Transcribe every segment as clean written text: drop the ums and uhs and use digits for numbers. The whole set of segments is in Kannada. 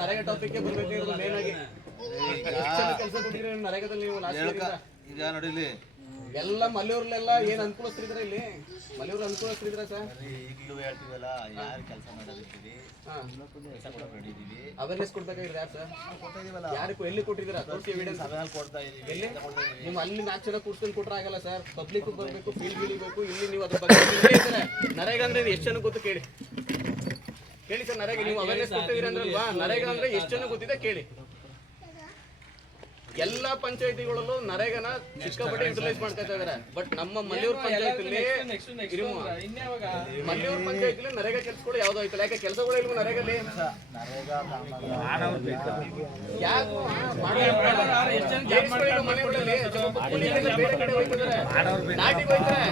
ನರೇಗಾ ಟಾಪಿಕ್ ಬರ್ಬೇಕಾಗಿರೋದು ಮೇನ್ ಆಗಿ ಕೆಲಸ ಕೊಟ್ಟಿದ್ರೆ ನರೇಗಾದಲ್ಲಿ ನೀವು ಈಗ ನೋಡಿಲಿ ಎಲ್ಲ ಮಲೆಯವ್ರಲ್ಲೆಲ್ಲ ಏನ್ ಅನುಕೂಲಸ್ತಿದ್ರ ಇಲ್ಲಿ ಮಲೆಯವ್ರು ಅನುಕೂಲಸ್ತಿದ್ರ ಸರ್ ಈಗಲೂ ಹೇಳ್ತೀವಲ್ಲ ಯಾರು ಕೆಲಸ ಮಾಡೋದಿದ್ದೀವಿ ಅವೇರ್ನೆಸ್ ಕೊಡ್ಬೇಕಾಗಿದ್ರೆ ಯಾರು ಸರ್ ಯಾರಿಗೂ ಎಲ್ಲಿ ಕೊಟ್ಟಿದ್ದೀರಾ ತೋರಿಸಿ ಎವಿಡೆನ್ಸ್ ಕೊಡ್ತಾ ಇದೀವಿ ಎಲ್ಲಿ ನೀವು ಅಲ್ಲಿ 4 ಜನ ಕೂರ್ಸ್ಕೊಂಡು ಕೊಟ್ರೆ ಆಗಲ್ಲ ಸರ್ ಪಬ್ಲಿಕ್ ಬರಬೇಕು ಫೀಲ್ಡ್ ಗಿಳಿಬೇಕು ಇಲ್ಲಿ ನೀವು ಅದ್ರ ಬಗ್ಗೆ ನರೇಗಾ ಅಂದ್ರೆ ಎಷ್ಟು ಜನ ಗೊತ್ತು ಕೇಳಿ ಸರ್ ನರೇಗಾ ನೀವು ಅವೇರ್ನೆಸ್ ಕೊಡ್ತಿದ್ದೀರಾ ಅಂದ್ರಲ್ವಾ ನರೇಗಾ ಅಂದ್ರೆ ಎಷ್ಟು ಜನ ಗೊತ್ತಿದೆ ಕೇಳಿ ಎಲ್ಲಾ ಪಂಚಾಯತಿಗಳಲ್ಲೂ ನರೇಗಾನ ಸಿಕ್ಕಾಪಟ್ಟೆ ಯುಟಿಲೈಸ್ ಮಾಡ್ತಾ ಇದ್ದಾರೆ ಬಟ್ ನಮ್ಮ ಮಲೆಯೂರು ಪಂಚಾಯತಿಲಿ ಮಲೆಯೂರು ಪಂಚಾಯತಿಲಿ ನರೇಗಾ ಕೆಲಸಗಳು ಯಾವ್ದು ಆಯ್ತಲ್ಲ ಯಾಕೆ ಕೆಲಸಗಳು ಇಲ್ವ ನರೇಗಲ್ಲಿ ಮನೆಗಳಲ್ಲಿ ಬೇರೆ ಕಡೆ ಹೋಗ್ತಿದ್ದಾರೆ ನಾಟಿಗೆ ಹೋಗ್ತಾರೆ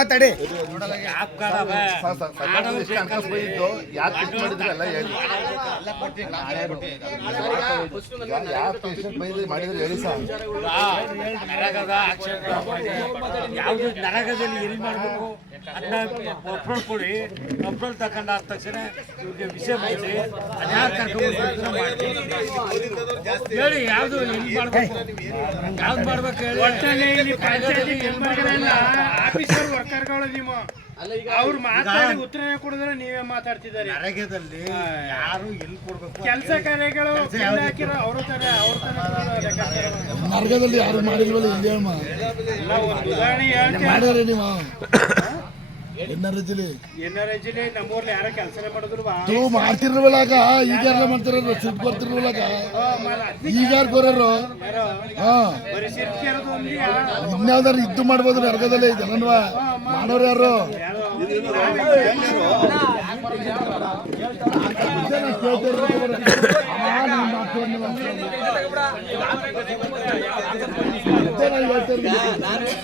ಮಾತಾಡಿ ಮಾಡಿದ್ರೆ ಹೇಳಿ ಸರ್ ಯಾವ್ದು ನರಕದಲ್ಲಿ ಎಲ್ಲಿ ಮಾಡಬೇಕು ಅದನ್ನ ಒಪ್ಪಿಗೆ ಕೊಡಿ ಒಪ್ಪಿಗೆ ತಗೊಂಡು ಆದ ತಕ್ಷಣ ಇವ್ರಿಗೆ ವಿಷಯ ಮುಗಿಸಿ ಅದ್ಯಾರು ಕರ್ಕೊಂಡು ಹೇಳಿ ಯಾವ್ದು ಎಲ್ಲಿ ಮಾಡ್ಬೇಕು ಯಾವ್ದು ಮಾಡ್ಬೇಕು ಹೇಳಿ ಆಫೀಸರ್ ವರ್ಕರ್ಗಳು ನೀವು ಅವ್ರು ಮಾತಾಡಿ ಉತ್ತರ ಕೊಡಿದ್ರೆ ನೀವೇ ಮಾತಾಡ್ತಿದ್ದಾರೆ ನರೇಗಾದಲ್ಲಿ ಯಾರು ಎಲ್ಲಿ ಕೊಡ್ಬೇಕು ಕೆಲಸ ಕಾರ್ಯಗಳು ಹಾಕಿರೋ ಅವ್ರ ನರಕದಲ್ಲಿ ಯಾರು ಮಾಡಿಲ್ವಲ್ಲ ಇಲ್ಲಿ ಮಾಡ್ಯಾರ ನೀವು ಎನ್ಆರ್ಜಿಲಿ ನಮ್ಮೂರ್ಲಿ ಯಾರ ಕೆಲಸನೇ ಮಾಡಿದ್ರು ನೀವು ಮಾಡ್ತಿರ್ವಲಾಗ ಈಗ ಯಾರ ಮಾಡ್ತಾರ ಸಿಟ್ ಬರ್ತಿರ್ವಲಾಗ ಈಗ ಯಾರು ಬರೋರು ಇನ್ಯಾವ್ದಾರು ಇದ್ದು ಮಾಡ್ಬೋದು ನರಕದಲ್ಲಿ ಇದನ್ನಲ್ವಾ ಮಾಡೋರು ಯಾರು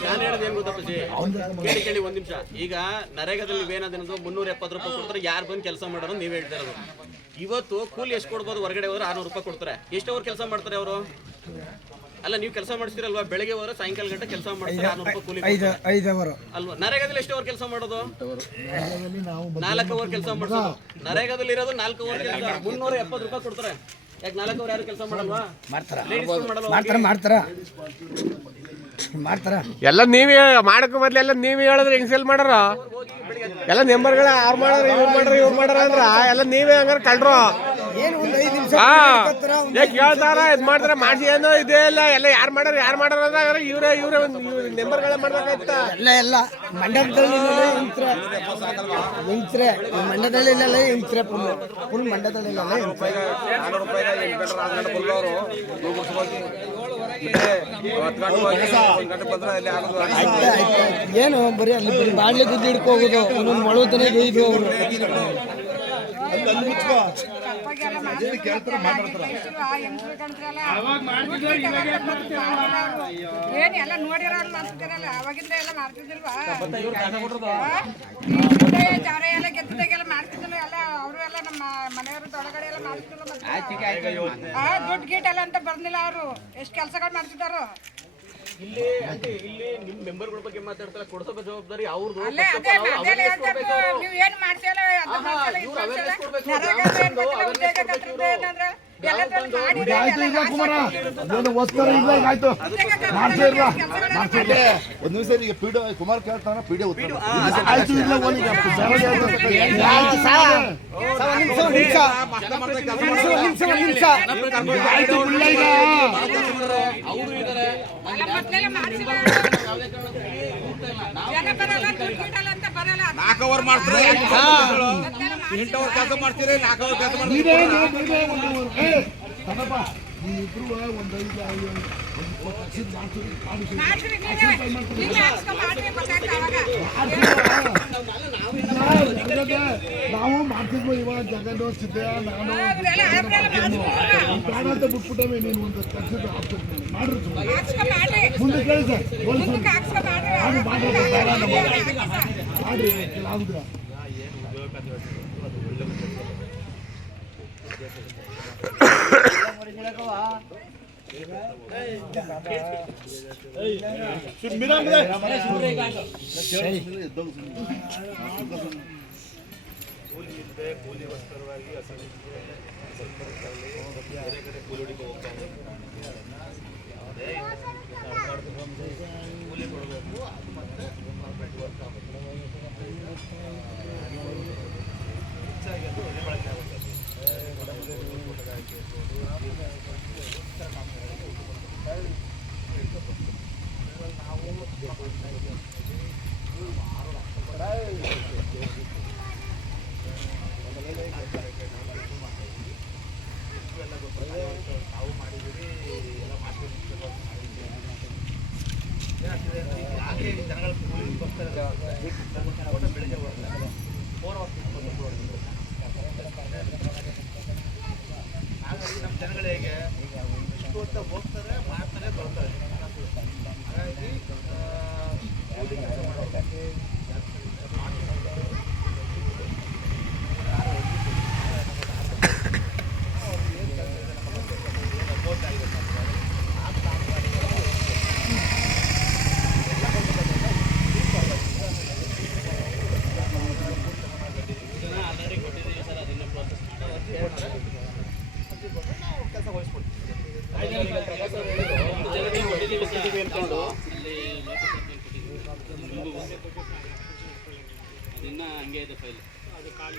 ನಾನು ಹೇಳೋದೇನು ಗೊತ್ತಪ್ಪ ಕೇಳಿ ಒಂದ್ ನಿಮಿಷ ಈಗ ನರೇಗಾದಲ್ಲಿ ಏನಾದೇನದು 370 ರೂಪಾಯಿ ಕೊಡ್ತಾರೆ ಯಾರು ಬಂದು ಕೆಲಸ ಮಾಡೋರು ನೀವ್ ಹೇಳ್ತಾ ಇರೋದು ಇವತ್ತು ಕೂಲಿ ಎಷ್ಟು ಕೊಡ್ಬೋದು ಹೊರಗಡೆ ಹೋದ್ರೆ 600 ರೂಪಾಯಿ ಕೊಡ್ತಾರೆ ಎಷ್ಟು ಅವ್ರು ಕೆಲಸ ಮಾಡ್ತಾರೆ ಅವರು ಅಲ್ಲ ನೀವು ಕೆಲಸ ಮಾಡಿಸ್ತೀರಲ್ವಾ ಬೆಳಗ್ಗೆ ಹೋದ್ರೆ ಸಾಯಂಕಾಲ ಗಂಟೆ ಕೆಲಸ ಮಾಡ್ತಾರೆ 600 ರೂಪಾಯಿ ಕೂಲಿ ಅಲ್ವಾ ನರೇಗಾದಲ್ಲಿ ಎಷ್ಟು ಅವ್ರು ಕೆಲಸ ಮಾಡೋದು 4 ಅವರ್ ಕೆಲಸ ಮಾಡೋದು ನರೇಗಾದಲ್ಲಿ ಇರೋದು 4 ಅವರ್ ಕೆಲಸ 370 ರೂಪಾಯಿ ಕೊಡ್ತಾರೆ ಯಾಕೆ 4 ಅವರ್ ಯಾರು ಕೆಲಸ ಮಾಡಲ್ವಾ ಮಾಡ್ತಾರ ಎಲ್ಲ ನೀವೇ ಮಾಡಕ್ಕೆ ಮೊದ್ಲು ಎಲ್ಲ ನೀವೇ ಹೇಳಿದ್ರೆ ಹೆಂಗ್ ಸೆಲ್ ಮಾಡಾರ ಎಲ್ಲ ನೆಂಬರ್ಗಳ ಅವ್ರು ಮಾಡ್ರಿ ಇವ್ರು ಮಾಡ್ರ ಅಂದ್ರ ಎಲ್ಲ ನೀವೇ ಹಂಗಾರ ಕಳ್ರು ಕೇಳ್ತಾರ ಇದ್ ಮಾಡ್ತಾರ ಮಾಡ್ಸಿ ಏನೋ ಇದೇ ಇಲ್ಲ ಎಲ್ಲ ಯಾರು ಮಾಡಾರ ಅಂದ್ರೆ ಇವ್ರೇ ನೆಂಬರ್ಗಳ ಮಾಡ್ಬೇಕಾಯ್ತ ಎಲ್ಲ ಮಂಡ್ಯದಲ್ಲಿ ಮಂಡ್ಯದಲ್ಲಿ ಫುಲ್ ಮಂಡ್ಯದಲ್ಲಿ ಏನು ಬರೀ ಅಲ್ಲಿ ಬರೀ ಬಾಡ್ಲಿ ಗುದ್ದಿ ಹಿಡ್ಕೋಗೋದು ಒಂದೊಂದು ಮೊಳತನೇ ಗೈದು ಅವರು ಎಲ್ಲ ನೋಡಿರಲ್ಲ ಮಾಡ್ತಿದ್ದಾರಲ್ಲ ಅವಾಗಿಂದ ಎಲ್ಲ ಮಾಡ್ತಿದ್ದಿಲ್ವಾ ಚಾರೆ ಎಲ್ಲ ಗೆದ್ದದಾಗೆಲ್ಲ ಮಾಡ್ತಿದ್ದಿಲ್ಲ ಎಲ್ಲ ಅವರು ಎಲ್ಲ ನಮ್ಮ ಮನೆಯವ್ರ ಒಳಗಡೆ ಎಲ್ಲ ಮಾಡ್ತಿದ್ದಿಲ್ಲ ದುಡ್ಡು ಗೀಟ್ ಎಲ್ಲ ಅಂತ ಬರ್ಲಿಲ್ಲ ಅವರು ಎಷ್ಟು ಕೆಲಸಗಳು ಮಾಡ್ತಿದ್ದಾರೋ ಇಲ್ಲಿ ನಿಮ್ ಮೆಂಬರ್ಗಳ ಬಗ್ಗೆ ಮಾತಾಡ್ತಾರೆ ಕೊಡಿಸೋ ಜವಾಬ್ದಾರಿ ಅವ್ರದ್ದು ನೀವು ಏನು ಮಾಡ್ತಿಲ್ಲ ಒಂದ್ ನಿಮಿಷ ಈಗ ಪಿಡಿಒ ಕುಮಾರ್ ಕೇಳ್ತಾನ ಪಿಡಿಒ ನಾಲ್ಕವರ್ ಮಾಡ್ತಾರೆ 8 ಅವರ್ ಕೆಲಸ ಮಾಡ್ತೀರಿ 4 ಅವರ್ ಕೆಲಸ ನಾವು ಮಾಡ್ತಿದ್ವು ಇವಾಗ ಜಗನ್ನು ಸಿದ್ದ ನಾನು ಪ್ರಾಣ ಅಂತ ಬಿಟ್ಬಿಟ್ಟವೆ ನೀನು ಒಂದು ಕೆಲಸದ ಮಾಡ್ರಿ ಮುಂದೆ ಕೇಳಿ ಸರ್ ಮಾಡ್ರಿ ಕೆಲವುದ್ರ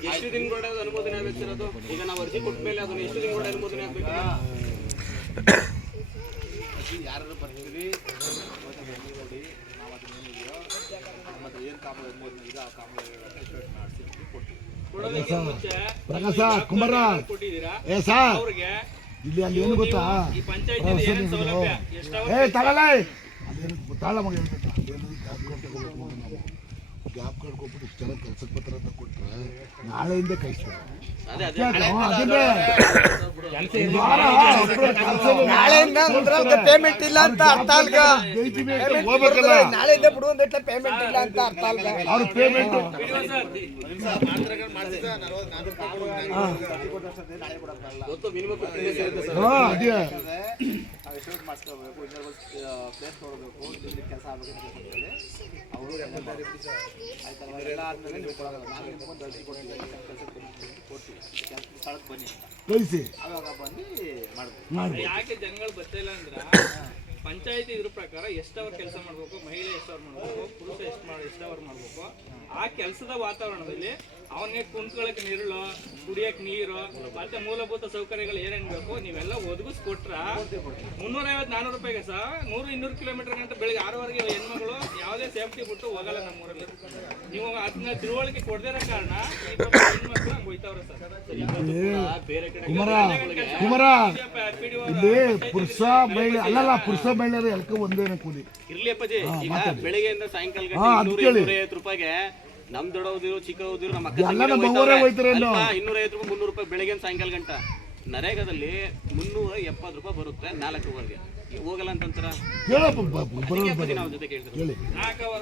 ಎಷ್ಟು ದಿನಗಳ ಅನುಮೋದನೆ ಆಗಬೇಕು ಸರ್ ಅದು? ಈಗ ನಾವು ಅರ್ಜಿ ಕೊಟ್ಟ ಮೇಲೆ ಅದನ್ನ ಎಷ್ಟು ದಿನಗಳ ಅನುಮೋದನೆ ಆಗಬೇಕು? ಯಾರು ಬರ್ತೀವಿ ನೋಡಿ, ನಾವು ಅದನ್ನೇನಿದೆಯೋ ಮತ್ತೆ ಏನು ಕಾಮಗಾರಿ ಅನುಮೋದನೆ ಇದೆ ಆ ಕಾಮಗಾರಿ ಮಾಡಿಸಿ ಕೊಡ್ತೀವಿ. ಪ್ರಕಾಶ ಕುಮಾರ ಏ ಸಾರ್ ಇಲ್ಲಿ ಅಲ್ಲಿ ಏನು ಗೊತ್ತಾ ಏ ತಗೊಳ್ಳ ತಾಳ ಮಗ ಹೇಳ್ಬೇಕಾ ಗ್ಯಾಪ್ ಕಾರ್ಡ್ ಕೊಟ್ಬಿಟ್ಟು ಇಷ್ಟು ಜನ ಕೆಲ್ಸಕ್ಕೆ ಬರ್ತಾರೆ ಅಂತ ಕೊಟ್ಟರೆ ನಾಳೆಯಿಂದ ಕಳಿಸ್ತಾರೆ. ನಾಳೆಯಿಂದ ಪೇಮೆಂಟ್ ಇಲ್ಲ ಅಂತ ಅರ್ಥ ಅಲ್ಗ, ನಾಳೆಯಿಂದ ಬಿಡುವಂತ ಪೇಮೆಂಟ್ ಇಲ್ಲ ಅಂತ ಅರ್ಥ ಅಲ್ಗ. ಅವ್ರ ಪೇಮೆಂಟ್ ಮಾಡಿಸ್ಕೋಬೇಕು, ಪ್ಲೇಸ್ ನೋಡಬೇಕು, ಇಲ್ಲಿ ಕೆಲಸ ಆಗಬೇಕು ಅವರು ಎಲ್ಲ ಆದ್ಮೇಲೆ ನೀವು ಕೊಡೋಲ್ಲ. ನಾನು ಒಂದು ಅರ್ಜಿ ಕೊಡ್ತೀವಿ, ಕೊಡ್ತೀವಿ, ಸ್ಥಳಕ್ಕೆ ಬನ್ನಿ ಕಳಿಸಿ ಅವಾಗ ಬಂದು ಮಾಡಿ. ಯಾಕೆ ಜನಗಳು ಬರ್ತಿಲ್ಲ ಅಂದ್ರೆ ಪಂಚಾಯತಿ ಇದ್ರ ಪ್ರಕಾರ ಎಷ್ಟು ಅವರ್ ಕೆಲಸ ಮಾಡ್ಬೇಕು, ಮಹಿಳೆ ಎಷ್ಟು ಅವರ್ ಮಾಡ್ಬೇಕು, ಪುರುಷ ಎಷ್ಟು ಅವರ್ ಮಾಡ್ಬೇಕು, ಆ ಕೆಲಸದ ವಾತಾವರಣದಲ್ಲಿ ಅವನಿಗೆ ಕುಂತ್ಕೊಳ್ಳಕ್ಕೆ ನೀರುಳು, ಕುಡಿಯಕ್ಕೆ ನೀರು ಮತ್ತೆ ಮೂಲಭೂತ ಸೌಕರ್ಯಗಳು ಏನೇನ್ ಬೇಕು ನೀವೆಲ್ಲ ಒದಗಿಸ್ಕೊಟ್ರ 350-400 ರೂಪಾಯಿಗೆ ಸಹ 100-200 ಕಿಲೋಮೀಟರ್ ಗಂಟೆ ಬೆಳಿಗ್ಗೆ 6 ಹೆಣ್ಮಗಳು ಯಾವುದೇ ಸೇಫ್ಟಿ ಬಿಟ್ಟು ಹೋಗಲ್ಲ ನಮ್ಮೂರಲ್ಲಿ. ನೀವು ಅದನ್ನ ತಿಳುವಳಿಕೆ ಕೊಡದಿರೋ ಕಾರಣ ಹೆಣ್ಮಕ್ಳು ಹಂಗೆ ಹೋಯ್ತವ್ರೆ ಸರ್. ಬೇರೆ ಕಡೆ ಕುಮಾರ ಇಲ್ಲಿ ಪುರುಷ ಮಹಿಳೆ ಅಲ್ಲಲ್ಲ, ಪುರುಷ ಮಹಿಳೆಯರು ಎಲ್ಕ ಒಂದೇನೆ ಕೂಲಿ ಇರ್ಲಿ ಅಪ್ಪಾಜಿ. ಈಗ ಬೆಳಿಗ್ಗೆಯಿಂದ ಸಾಯಂಕಾಲ ಗಂಟೆ 250 ರೂಪಾಯಿಗೆ ನಮ್ ದೊಡ್ಡವ್ರು ಚಿಕ್ಕವ್ರು ನಮ್ಮ ಅಕ್ಕ 250 ರೂಪಾಯಿ 300 ರೂಪಾಯಿ ಬೆಳಿಗ್ಗೆ ಸಾಯಂಕಾಲ ಗಂಟ. ನರೇಗಾದಲ್ಲಿ 370 ರೂಪಾಯಿ ಬರುತ್ತೆ 4 ಅವರ್ಗೆ. ಹೋಗಲ್ಲ ಅಂತಂತಾರ ನಾವು ಜೊತೆ ಕೇಳ್ತೀವಿ. 4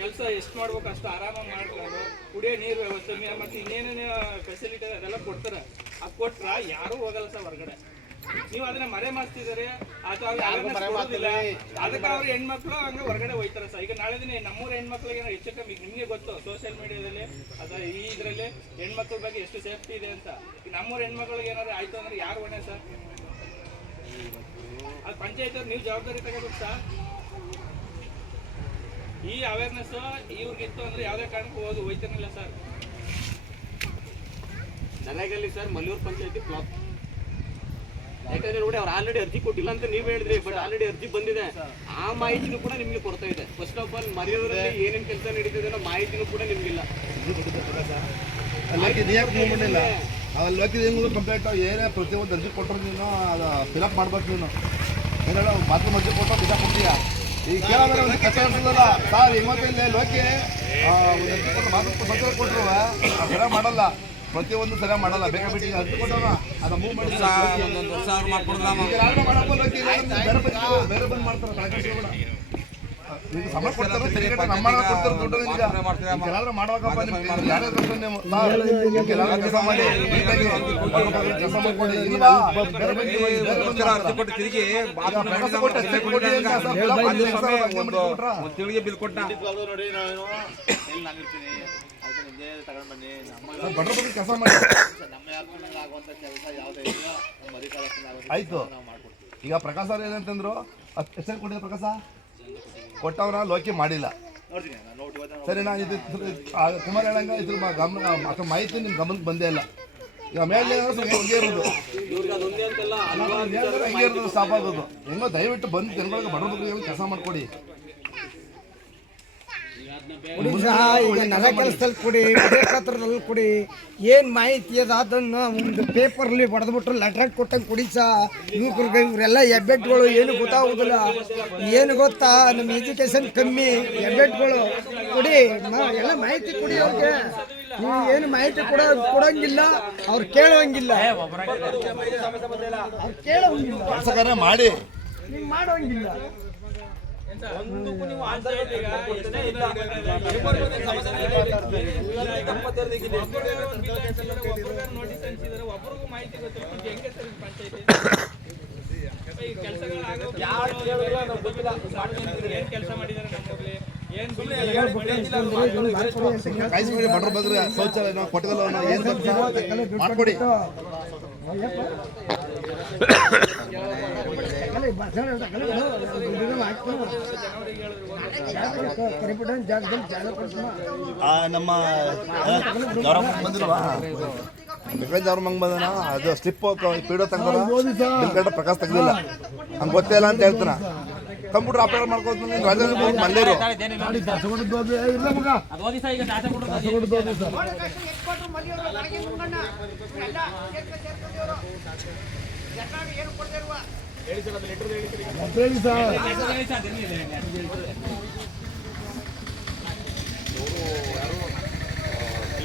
ಕೆಲಸ ಎಷ್ಟು ಮಾಡ್ಬೇಕು ಅಷ್ಟು ಆರಾಮಾಗಿ ಮಾಡ್ಕೊಂಡು ಕುಡಿಯೋ ನೀರು ವ್ಯವಸ್ಥೆ ಮತ್ತೆ ಇನ್ನೇನೇನು ಫೆಸಿಲಿಟಿ ಅದೆಲ್ಲ ಕೊಡ್ತಾರೆ. ಅದು ಕೊಟ್ರ ಯಾರು ಹೋಗಲ್ಲ ಸರ್ ಹೊರಗಡೆ. ನೀವು ಅದನ್ನ ಮರೆ ಮಾಡ್ತಿದ್ದಾರೆ ಅಥವಾ ಅದಕ್ಕೆ ಅವ್ರ ಹೆಣ್ಮಕ್ಳು ಹಂಗೆ ಹೊರಗಡೆ ಹೋಯ್ತಾರೆ ಸರ್. ಈಗ ನಾಳೆ ದಿನ ನಮ್ಮೂರ ಹೆಣ್ಮಕ್ಳಿಗೆ ಹೆಚ್ಚು ಕಮ್ಮಿ ನಿಮ್ಗೆ ಗೊತ್ತು ಸೋಷಿಯಲ್ ಮೀಡಿಯಾದಲ್ಲಿ ಅಥವಾ ಈ ಇದರಲ್ಲಿ ಹೆಣ್ಮಕ್ಳ ಬಗ್ಗೆ ಎಷ್ಟು ಸೇಫ್ಟಿ ಇದೆ ಅಂತ. ಈಗ ನಮ್ಮೂರ ಹೆಣ್ಮಕ್ಳಿಗೆ ಏನಾದ್ರು ಆಯ್ತು ಅಂದ್ರೆ ಯಾರು ಹೊಣೆ ಸರ್? ಅದು ಪಂಚಾಯತ್ ಅವ್ರು ನೀವು ಜವಾಬ್ದಾರಿ ತಗೋಬೇಕು ಸರ್. ಈ ಅವೇರ್ನೆಸ್ ಇವ್ರಿಗಿತ್ತು ಅಂದ್ರೆ ಯಾವುದೇ ಕಾರಣಕ್ಕೂ ಹೋಯ್ತಾನಿಲ್ಲ ಸರ್. ನರೇಗಲ್ಲಿ ಸರ್ ಮಲ್ಲೂರು ಪಂಚಾಯತಿ ಫ್ಲಾಪ್. ಯಾಕಂದ್ರೆ ನೋಡಿ ಅವ್ರು ಆಲ್ರೆಡಿ ಅರ್ಜಿ ಕೊಟ್ಟಿಲ್ಲ ಅಂತ ನೀವು ಹೇಳಿದ್ರಿ, ಬಟ್ ಆಲ್ರೆಡಿ ಅರ್ಜಿ ಬಂದಿದೆ. ಆ ಮಾಹಿತಿನೂ ಕೂಡ ನಿಮ್ಗೆ ಕೊಡ್ತಾ ಇದೆ. ಫಸ್ಟ್ ಆಫ್ ಆಲ್ ಮರೆಯೋದ್ರಲ್ಲಿ ಏನೇನು ಕೆಲಸ ನಡೀತಿದೆ ಅನ್ನೋ ಮಾಹಿತಿನೂ ಕೂಡ ನಿಮ್ಗಿಲ್ಲ. ಅಲ್ಲಿ ಕಂಪ್ಲೇಂಟ್ ಏನೇ ಪ್ರತಿಯೊಂದು ಅರ್ಜಿ ಕೊಟ್ಟರು ನೀನು ಅದು ಫಿಲಪ್ ಮಾಡ್ಬೇಕು. ನೀನು ಏನೇಳು ಬಾತ್ರೂಮ್ ಅರ್ಜಿ ಕೊಟ್ಟು ಫಿಲಪ್ ಕೊಡ್ತೀಯ. ಈಗ ಕೇಳೋದ್ರೆ ಒಂದು ಕಷ್ಟ ಇರ್ತದಲ್ಲ ಸರ್. ಇವತ್ತಿಲ್ಲ ಲೋಕಿ ಬಾತ್ರೂಮ್ ಕೊಟ್ಟರು ಫಿಲಪ್ ಮಾಡಲ್ಲ, ಪ್ರತಿಯೊಂದು ಸರಿಯಾಗಿ ಮಾಡಲ್ಲ. ಬೇಕಾ ಬಿಟ್ಟು ಅರ್ಜಿ ಕೊಟ್ಟವ ಅದು ಮೂವ್ ಮಾಡಿ ಬೇರೆ ಬಂದು ಮಾಡ್ತಾರೆ. ಈಗ ಸಂಬಳ ಕೊಡ್ತಾರೆ ತೆರಿಗೆ ನಮ್ಮ ಕೊಡ್ತಾರೆ ದುಡ್ಡು ಈಗ ಎಲ್ಲಾದ್ರೂ ಮಾಡ್ಬೇಕಪ್ಪ ನಿಮ್ಗೆ ಯಾರೇ ನೀವು ಎಲ್ಲಾದ್ರೂ ಕೆಲಸ ಮಾಡಿ ಕೆಲಸ ಮಾಡ್ಕೊಳ್ಳಿ ಇಲ್ವಾ ತಿಂಗಳಿಗೆ ಬಿಲ್ ಕೊಟ್ಟ ನೋಡಿ ನಾನು ನಾನಿರ್ತೀನಿ ಆಯ್ತು ನಿಂದೇ ತಗೊಂಡು ಬನ್ನಿ ನಮ್ಮ ಬಡ್ರ ಬಗ್ಗೆ ಕೆಲಸ ಮಾಡಿ ನಮ್ಮ ಯಾರು ಆಗುವಂಥ ಕೆಲಸ ಯಾವುದೇ ಇಲ್ಲ ಮರಿಕಾಲ ಆಯ್ತು. ನಾವು ಮಾಡ್ಕೊಡ್ತೀವಿ. ಈಗ ಪ್ರಕಾಶ್ ಅವ್ರು ಏನಂತಂದ್ರು ಎಷ್ಟು ಕೊಟ್ಟಿದೆ ಪ್ರಕಾಶ ಕೊಟ್ಟವ್ರ ಲೋಕಿ ಮಾಡಿಲ್ಲ ನೋಡ್ತೀನಿ ನಾನು ನೋಡಿ ಇವತ್ತು ಸರಿ ನಾನು ಇದು ಕುಮಾರ್ ಹೇಳಂಗ ಇದ್ರ ಗಮನ ಅಥವಾ ಮಾಹಿತಿ ನಿಮ್ಮ ಗಮನಕ್ಕೆ ಬಂದೇ ಇಲ್ಲ. ಈಗ ಮೇಲೆ ಸ್ವಲ್ಪ ಹಂಗೆ ಇರೋದು ಹಂಗೆ ಇರೋದು ಸ್ಟಾಪ್ ಆಗೋದು ಹೆಂಗೋ ದಯವಿಟ್ಟು ಬಂದು ಜನಗಳಿಗೆ ಬಡ್ರ ಬಗ್ಗೆ ಕೆಲಸ ಮಾಡ್ಕೊಡಿ. ಈಗ ನೆಲ ಕೆಲಸದಲ್ಲಿ ಕೊಡಿ ಪತ್ರದಲ್ಲಿ ಕೊಡಿ ಏನು ಮಾಹಿತಿ ಅದ ಅದನ್ನು ಒಂದು ಪೇಪರ್ಲಿ ಬರೆದ್ಬಿಟ್ರು ಲೆಟ್ರ್ ಕೊಟ್ಟಂಗೆ ಕೊಡಿ ಯುವಕರಿಗೆ ಇವರೆಲ್ಲ ಹೆಬ್ಬೆಟ್ಗಳು ಏನು ಗೊತ್ತಾಗೋದಿಲ್ಲ. ಏನು ಗೊತ್ತಾ ನಮ್ಮ ಎಜುಕೇಶನ್ ಕಮ್ಮಿ ಹೆಬ್ಬೆಟ್ಗಳು ಕೊಡಿ ಎಲ್ಲ ಮಾಹಿತಿ ಕೊಡಿ ಅವ್ರಿಗೆ. ನೀವು ಏನು ಮಾಹಿತಿ ಕೊಡೋಂಗಿಲ್ಲ ಅವ್ರು ಕೇಳೋಂಗಿಲ್ಲ ಕೆಲಸಗಾರ ಮಾಡಿ ನೀವು ಮಾಡೋಂಗಿಲ್ಲ. ಒಂದಕ್ಕೂ ನೀವು ಆನ್ಸರ್ ಈಗ ನೋಟಿಸ್ ಅಂತಿದ್ದಾರೆ, ಒಬ್ಬರಿಗೂ ಮಾಹಿತಿ ಗೊತ್ತಿಲ್ಲ ಹೆಂಗೆ ಸರ್ ಪಂಚಾಯತಿ ಈ ಕೆಲಸಗಳಾಗೋ ಏನ್ ಕೆಲಸ ಮಾಡಿದ್ದಾರೆ ನಮ್ಮಲ್ಲಿ ಕಾಯಿಸ್ಬಿಡಿ ಬಡ್ರ ಬಗ್ಗೆ ಶೌಚಾಲಯ ಕೊಟ್ಟದಲ್ಲ ಏನು ಮಾಡ್ಕೊಡಿ. ನಮ್ಮ ಬಂದಿಲ್ವಾ ಡಿಫೆನ್ಸ್ ಅವ್ರ ಮಂಗ್ ಬಂದನ ಅದು ಸ್ಲಿಪ್ ಪೀಡೋ ತೆಗ್ದಾರ ಪ್ರಕಾಶ್ ತೆಗ್ದಿಲ್ಲ ಹಂಗೆ ಗೊತ್ತೇ ಇಲ್ಲ ಅಂತ ಹೇಳ್ತಾನ. ಕಂಪ್ಯೂಟರ್ ಆಪರೇಟ್ ಮಾಡ್ಕೋತೀನಿ ಮಲ್ಲೇರು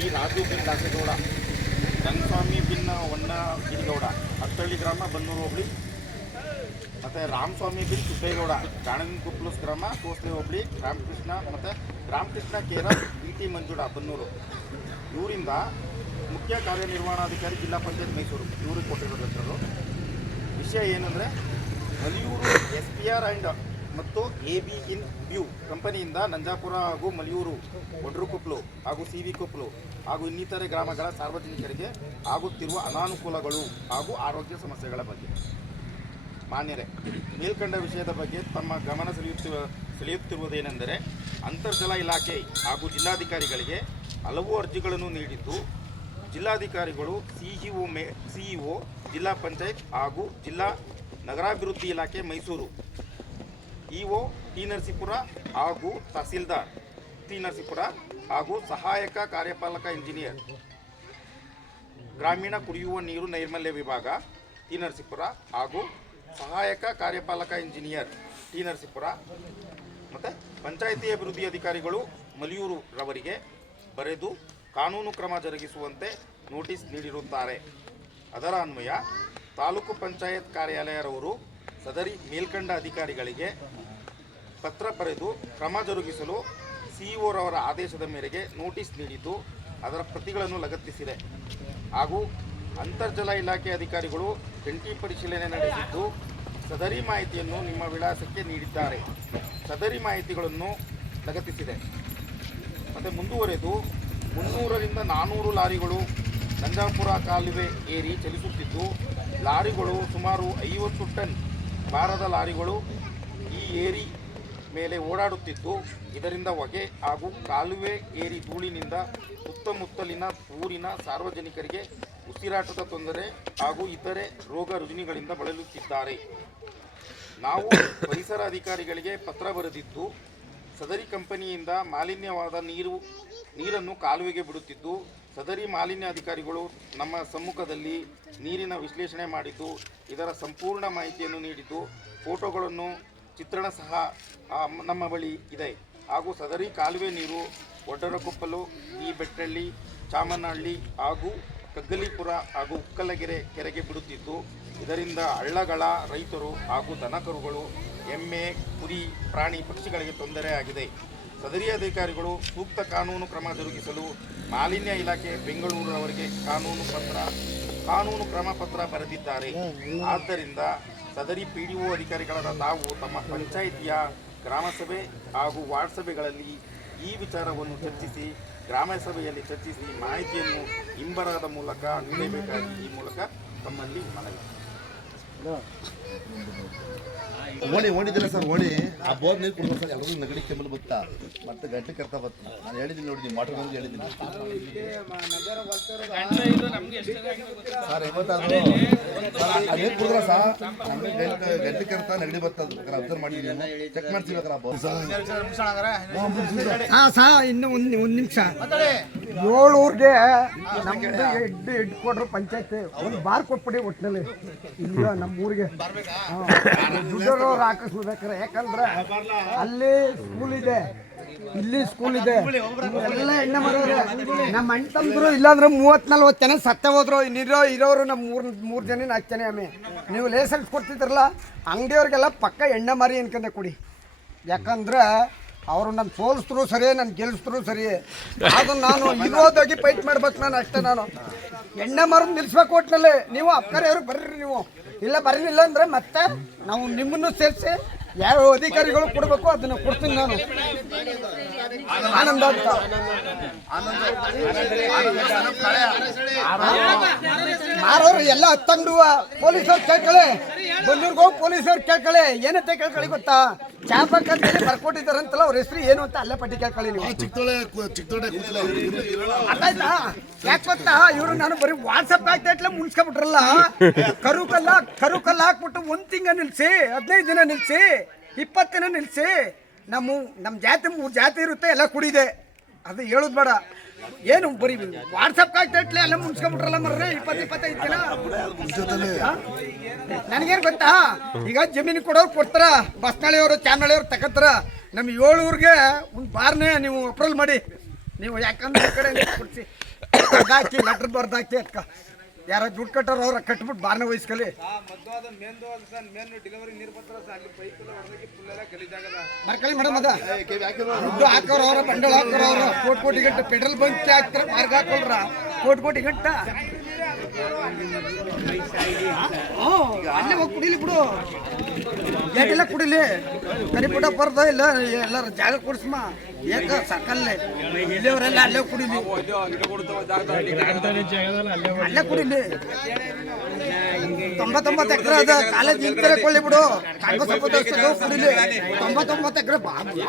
ಈ ರಾಜು ಬಿನ್ ದಾಸೇಗೌಡ, ರಂಗಸ್ವಾಮಿ ಬಿನ್ ಹೊನ್ನ ಗಿರಿಗೌಡ, ಹತ್ತಳ್ಳಿ ಗ್ರಾಮ ಬನ್ನೂರು ಹೋಬಳಿ, ಮತ್ತು ರಾಮಸ್ವಾಮಿ ಬಿನ್ ಸುಬ್ಬೇಗೌಡ, ಗಾಣನಕೊಪ್ಪಲು ಗ್ರಾಮ ಕೋಸ್ಲೆ ಹೋಬಳಿ, ರಾಮಕೃಷ್ಣ ಕೇರ BT ಮಂಜುಡ ಬನ್ನೂರು. ಇವರಿಂದ ಮುಖ್ಯ ಕಾರ್ಯನಿರ್ವಹಣಾಧಿಕಾರಿ ಜಿಲ್ಲಾ ಪಂಚಾಯತ್ ಮೈಸೂರು ಇವ್ರಿಗೆ ಕೊಟ್ಟಿರೋದು ಹೆಸರು. ವಿಷಯ ಏನಂದರೆ ಮಲಿಯೂರು SPR ಆ್ಯಂಡ್ ಮತ್ತು AB ಇನ್ ವ್ಯೂ ಕಂಪನಿಯಿಂದ ನಂಜಾಪುರ ಹಾಗೂ ಮಲಿಯೂರು, ಒಡ್ರುಕೊಪ್ಪಲು ಹಾಗೂ CV ಕೊಪ್ಪಲು ಹಾಗೂ ಇನ್ನಿತರೆ ಗ್ರಾಮಗಳ ಸಾರ್ವಜನಿಕರಿಗೆ ಆಗುತ್ತಿರುವ ಅನಾನುಕೂಲಗಳು ಹಾಗೂ ಆರೋಗ್ಯ ಸಮಸ್ಯೆಗಳ ಬಗ್ಗೆ ಮಾನ್ಯರೇ, ಮೇಲ್ಕಂಡ ವಿಷಯದ ಬಗ್ಗೆ ತಮ್ಮ ಗಮನ ಸೆಳೆಯುತ್ತಿರುವುದೇನೆಂದರೆ ಅಂತರ್ಜಲ ಇಲಾಖೆ ಹಾಗೂ ಜಿಲ್ಲಾಧಿಕಾರಿಗಳಿಗೆ ಹಲವು ಅರ್ಜಿಗಳನ್ನು ನೀಡಿದ್ದು ಜಿಲ್ಲಾಧಿಕಾರಿಗಳು CEO ಜಿಲ್ಲಾ ಪಂಚಾಯತ್ ಹಾಗೂ ಜಿಲ್ಲಾ ನಗರಾಭಿವೃದ್ಧಿ ಇಲಾಖೆ ಮೈಸೂರು, EO T ನರಸೀಪುರ ಹಾಗೂ ತಹಸೀಲ್ದಾರ್ T ನರಸೀಪುರ ಹಾಗೂ ಸಹಾಯಕ ಕಾರ್ಯಪಾಲಕ ಇಂಜಿನಿಯರ್ ಗ್ರಾಮೀಣ ಕುಡಿಯುವ ನೀರು ನೈರ್ಮಲ್ಯ ವಿಭಾಗ T ನರಸೀಪುರ ಹಾಗೂ ಸಹಾಯಕ ಕಾರ್ಯಪಾಲಕ ಇಂಜಿನಿಯರ್ T ನರಸೀಪುರ ಮತ್ತು ಪಂಚಾಯಿತಿ ಅಭಿವೃದ್ಧಿ ಅಧಿಕಾರಿಗಳು ಮಲಿಯೂರು ರವರಿಗೆ ಬರೆದು ಕಾನೂನು ಕ್ರಮ ಜರುಗಿಸುವಂತೆ ನೋಟಿಸ್ ನೀಡಿರುತ್ತಾರೆ. ಅದರ ಅನ್ವಯ ತಾಲೂಕು ಪಂಚಾಯತ್ ಕಾರ್ಯಾಲಯರವರು ಸದರಿ ಮೇಲ್ಕಂಡ ಅಧಿಕಾರಿಗಳಿಗೆ ಪತ್ರ ಬರೆದು ಕ್ರಮ ಜರುಗಿಸಲು CEO ರವರ ಆದೇಶದ ಮೇರೆಗೆ ನೋಟಿಸ್ ನೀಡಿದ್ದು ಅದರ ಪ್ರತಿಗಳನ್ನು ಲಗತ್ತಿಸಿದೆ. ಹಾಗೂ ಅಂತರ್ಜಲ ಇಲಾಖೆ ಅಧಿಕಾರಿಗಳು ಜಂಟಿ ಪರಿಶೀಲನೆ ನಡೆಸಿದ್ದು ಸದರಿ ಮಾಹಿತಿಯನ್ನು ನಿಮ್ಮ ವಿಳಾಸಕ್ಕೆ ನೀಡಿದ್ದಾರೆ. ಸದರಿ ಮಾಹಿತಿಗಳನ್ನು ಲಗತ್ತಿಸಿದೆ. ಮತ್ತು ಮುಂದುವರೆದು 300ರಿಂದ 400 ಲಾರಿಗಳು ನಂಜಾಪುರ ಕಾಲುವೆ ಏರಿ ಚಲಿಸುತ್ತಿದ್ದು ಲಾರಿಗಳು ಸುಮಾರು 50 ಟನ್ ಭಾರದ ಲಾರಿಗಳು ಈ ಏರಿ ಮೇಲೆ ಓಡಾಡುತ್ತಿದ್ದು ಇದರಿಂದ ಹೊಗೆ ಹಾಗೂ ಕಾಲುವೆ ಏರಿ ಧೂಳಿನಿಂದ ಸುತ್ತಮುತ್ತಲಿನ ಊರಿನ ಸಾರ್ವಜನಿಕರಿಗೆ ಉಸಿರಾಟದ ತೊಂದರೆ ಹಾಗೂ ಇತರೆ ರೋಗ ರುಜಿನಗಳಿಂದ ಬಳಲುತ್ತಿದ್ದಾರೆ. ನಾವು ಪರಿಸರ ಅಧಿಕಾರಿಗಳಿಗೆ ಪತ್ರ ಬರೆದಿದ್ದು ಸದರಿ ಕಂಪನಿಯಿಂದ ಮಾಲಿನ್ಯವಾದ ನೀರನ್ನು ಕಾಲುವೆಗೆ ಬಿಡುತ್ತಿದ್ದು ಸದರಿ ಮಾಲಿನ್ಯ ಅಧಿಕಾರಿಗಳು ನಮ್ಮ ಸಮ್ಮುಖದಲ್ಲಿ ನೀರಿನ ವಿಶ್ಲೇಷಣೆ ಮಾಡಿದ್ದು ಇದರ ಸಂಪೂರ್ಣ ಮಾಹಿತಿಯನ್ನು ನೀಡಿದ್ದು ಫೋಟೋಗಳನ್ನು ಚಿತ್ರಣ ಸಹ ನಮ್ಮ ಬಳಿ ಇದೆ. ಹಾಗೂ ಸದರಿ ಕಾಲುವೆ ನೀರು ಒಡ್ಡರಕೊಪ್ಪಲು, ಈ ಬೆಟ್ಟಳ್ಳಿ, ಚಾಮನಹಳ್ಳಿ ಹಾಗೂ ಕಗ್ಗಲೀಪುರ ಹಾಗೂ ಉಕ್ಕಲಗೆರೆ ಕೆರೆಗೆ ಬಿಡುತ್ತಿದ್ದು ಇದರಿಂದ ಹಳ್ಳಗಳ ರೈತರು ಹಾಗೂ ದನಕರುಗಳು, ಎಮ್ಮೆ, ಕುರಿ, ಪ್ರಾಣಿ, ಪಕ್ಷಿಗಳಿಗೆ ತೊಂದರೆಯಾಗಿದೆ. ಸದರಿ ಅಧಿಕಾರಿಗಳು ಸೂಕ್ತ ಕಾನೂನು ಕ್ರಮ ಜರುಗಿಸಲು ಮಾಲಿನ್ಯ ಇಲಾಖೆ ಬೆಂಗಳೂರವರಿಗೆ ಕಾನೂನು ಕ್ರಮ ಪತ್ರ ಬರೆದಿದ್ದಾರೆ. ಆದ್ದರಿಂದ ಸದರಿ PDO ಅಧಿಕಾರಿಗಳಾದ ತಾವು ತಮ್ಮ ಪಂಚಾಯಿತಿಯ ಗ್ರಾಮಸಭೆ ಹಾಗೂ ವಾರ್ಡ್ ಸಭೆಗಳಲ್ಲಿ ಈ ವಿಚಾರವನ್ನು ಚರ್ಚಿಸಿ ಗ್ರಾಮ ಸಭೆಯಲ್ಲಿ ಚರ್ಚಿಸಿ ಮಾಹಿತಿಯನ್ನು ಹಿಂಬರದ ಮೂಲಕ ನೀಡಬೇಕಾಗಿ ಈ ಮೂಲಕ ತಮ್ಮಲ್ಲಿ ಮನವಿ. ಓಣಿದಿಲ್ಲ ಸರ್, ಓಣಿ ಆ ಬೋರ್ ನೀರು ಕೊಡ್ಬೇಕು ಸರ್. ಎಲ್ಲರೂ ನಗಡಿ ಕೆಮ್ಮಲು ಬತ್ತಾ ಮತ್ತೆ ಗಂಟೆ ಕರ್ತಾ ಬತ್ತ. ನಾನು ಹೇಳಿದ್ದೀನಿ ನೋಡಿದ್ದೀನಿ, ವಾಟರ್ ಬಂದು ಹೇಳಿದ್ದೀನಿ ಸರ್. ಇವತ್ತಾದ್ರು ಅದೇನು ಕುಡಿದ್ರ ಸರ್, ನಮಗೆ ಗಂಟೆ ಕರ್ತಾ ನಗಡಿ ಬರ್ತದೆ. ಅಬ್ಸರ್ವ್ ಮಾಡಿದ್ದೀನಿ, ಚೆಕ್ ಮಾಡ್ತೀವಿ ಆ ಬೋರ್. ಇನ್ನು ಒಂದು ನಿಮಿಷ. 7 ಊರಿಗೆ ನಮ್ದು ಹೆಡ್ ಕೊಡ್ರು ಪಂಚಾಯತ್ ಒಂದು ಬಾರ್ ಕೊಟ್ಬಿಡಿ ಒಟ್ಟಿನಲ್ಲಿ ಇಲ್ಲ ನಮ್ಮ ಊರಿಗೆ ದುಡ್ಡವ್ರು ಹಾಕಿಸ್ಬೇಕಾರೆ. ಯಾಕಂದ್ರೆ ಅಲ್ಲಿ ಸ್ಕೂಲ್ ಇದೆ, ಇಲ್ಲಿ ಸ್ಕೂಲ್ ಇದೆ, ಎಲ್ಲ ಎಣ್ಣೆ ಮಾಡೋರು. ನಮ್ಮ ಅಣ್ಣ ತಮ್ಮದ್ರು ಇಲ್ಲಾಂದ್ರೆ 30-40 ಜನ ಸತ್ತ ಹೋದ್ರು. ಇರೋರು ನಮ್ಮ 3 ಜನ 4 ಜನ. ಆಮೇಲೆ ನೀವು ಲೈಸೆನ್ಸ್ ಕೊಡ್ತಿದ್ರಲ್ಲ, ಅಂಗಡಿಯವ್ರಿಗೆಲ್ಲ ಪಕ್ಕ ಎಣ್ಣೆ ಮಾರಿ ಅನ್ಕೊಂಡೆ ಕೊಡಿ. ಯಾಕಂದ್ರೆ ಅವರು ನನ್ನ ಸೋಲಿಸಿದ್ರು ಸರಿ, ನನ್ನ ಗೆಲ್ಲಿಸಿದ್ರು ಸರಿ. ಅದು ನಾನು ಇರೋದಾಗಿ ಫೈಟ್ ಮಾಡ್ಬೇಕು. ನಾನು ಅಷ್ಟೇ, ನಾನು ಎಣ್ಣೆ ಮಾರೋದು ನಿಲ್ಲಿಸ್ಬೇಕು ಒಟ್ಟಿನಲ್ಲಿ. ನೀವು ಅಬ್ಕಾರಿಯವ್ರಿಗೆ ಬರ್ರಿ, ನೀವು ಇಲ್ಲ ಬರಲಿಲ್ಲ ಅಂದರೆ ಮತ್ತೆ ನಾವು ನಿಮ್ಮನ್ನು ಸೇರಿಸಿ ಯಾವ ಅಧಿಕಾರಿಗಳು ಕೊಡಬೇಕು ಅದನ್ನು ಕೊಡ್ತೀನಿ ನಾನು. ಆನಂದ ಅಂತ ಮಾರೋರು ಎಲ್ಲ ಹತ್ತಂಗಡುವ ಪೊಲೀಸವ್ರು ಕೇಳ್ಕೊಳ್ಳಿ, ಬನ್ನೂರ್ಗೆ ಹೋಗಿ ಪೊಲೀಸವ್ರು ಕೇಳ್ಕೊಳ್ಳಿ. ಏನಂತ ಕೇಳ್ಕೊಳ್ಳಿ ಗೊತ್ತಾ, ಚಾಪಕ್ ಅಂತೇಳಿ ಬರ್ಕೊಟ್ಟಿದ್ದಾರಂತಲ್ಲ, ಅವ್ರ ಹೆಸರು ಏನು ಅಂತ ಅಲ್ಲೇ ಪಟ್ಟಿ ಕೇಳ್ಕೊಳ್ಳಿ ನೀವು. ಅರ್ಥ ಯಾಕೆ ಗೊತ್ತಾ, ಇವರು ನಾನು ಬರೀ ವಾಟ್ಸಪ್ ಆಗ್ತೈಟ್ಲೆ ಮುನ್ಸ್ಕೊಬಿಟ್ರಲ್ಲ. ಕರು ಕಲ್ಲ ಹಾಕ್ಬಿಟ್ಟು 1 ತಿಂಗಳು ನಿಲ್ಸಿ, 15 ದಿನ ನಿಲ್ಸಿ, 20 ದಿನ ನಿಲ್ಸಿ. ನಮ್ಮ ಜಾತಿ 3 ಜಾತಿ ಇರುತ್ತೆ, ಎಲ್ಲ ಕುಡಿದೆ. ಅದು ಹೇಳೋದು ಬೇಡ. ಏನು ಬರೀ ವಾಟ್ಸಪ್ ಆಗ್ತೈಟ್ಲೆ ಎಲ್ಲ ಮುನ್ಸ್ಕೊಬಿಟ್ರಲ್ಲ ಮರ್ರೆ 20-25 ದಿನ. ನನಗೇನು ಗೊತ್ತಾ, ಈಗ ಜಮೀನು ಕೊಡೋರು ಕೊಡ್ತಾರ, ಬಸ್ನಳ್ಳಿಯವರು ಚಾಮನಳ್ಳಿಯವ್ರು ತಗೋತಾರ. ನಮ್ಮ 7 ಊರಿಗೆ ಒಂದು ಬಾರ್ನೇ ನೀವು ಅಪ್ರೂವಲ್ ಮಾಡಿ ನೀವು. ಯಾಕಂದ್ರೆ ಈ ಕಡೆ ಕೊಡ್ಸಿ ಹಾಕಿ ಲೆಟ್ರ್ ಬರ್ದಾಕಿ ಅಕ್ಕ ಯಾರ ದುಡ್ಡು ಕಟ್ಟೋರು ಅವ್ರ ಕಟ್ಬಿಟ್ಟು ಬಾರ್ನ ವಹಿಸ್ಕಲಿ. ಬರ್ಕಳಿ ಮೇಡಮ್, ಅದ ದುಡ್ಡು ಹಾಕೋರು ಅವ್ರ, ಬಂಡವಾಳ ಹಾಕೋರು ಅವ್ರ. ಕೋಟಿ ಗಂಟೆ ಪೆಟ್ರೋಲ್ ಬಂಕ್ ಹಾಕ್ತಾರ, ಮಾರ್ಗ ಹಾಕೊಳ್ರ ಕೋಟಿ ಗಂಟ. ಅಲ್ಲೇ ಹೋಗಿ ಕುಡಿಲಿ ಬಿಡು, ಏಟೆಲ್ಲ ಕುಡಿಲಿ. ಕರಿಪುಟ ಬರ್ದ ಇಲ್ಲ, ಎಲ್ಲರ ಜಾಗ ಕೊಡಿಸ್ಮ. ಏಕ ಸಕಲ್ಲೇ ಇಲ್ಲಿಯವರೆಲ್ಲ ಅಲ್ಲೇ ಕುಡಿಲಿ, ಅಲ್ಲೇ ಕುಡಿಲಿ. 99 ಎಕರೆ ಅದ ಕಾಲೇಜ್ ಇಂಕರೆ ಕೊಳ್ಳಿ ಬಿಡು. ಕುಡಿಲಿ 99 ಎಕರೆ.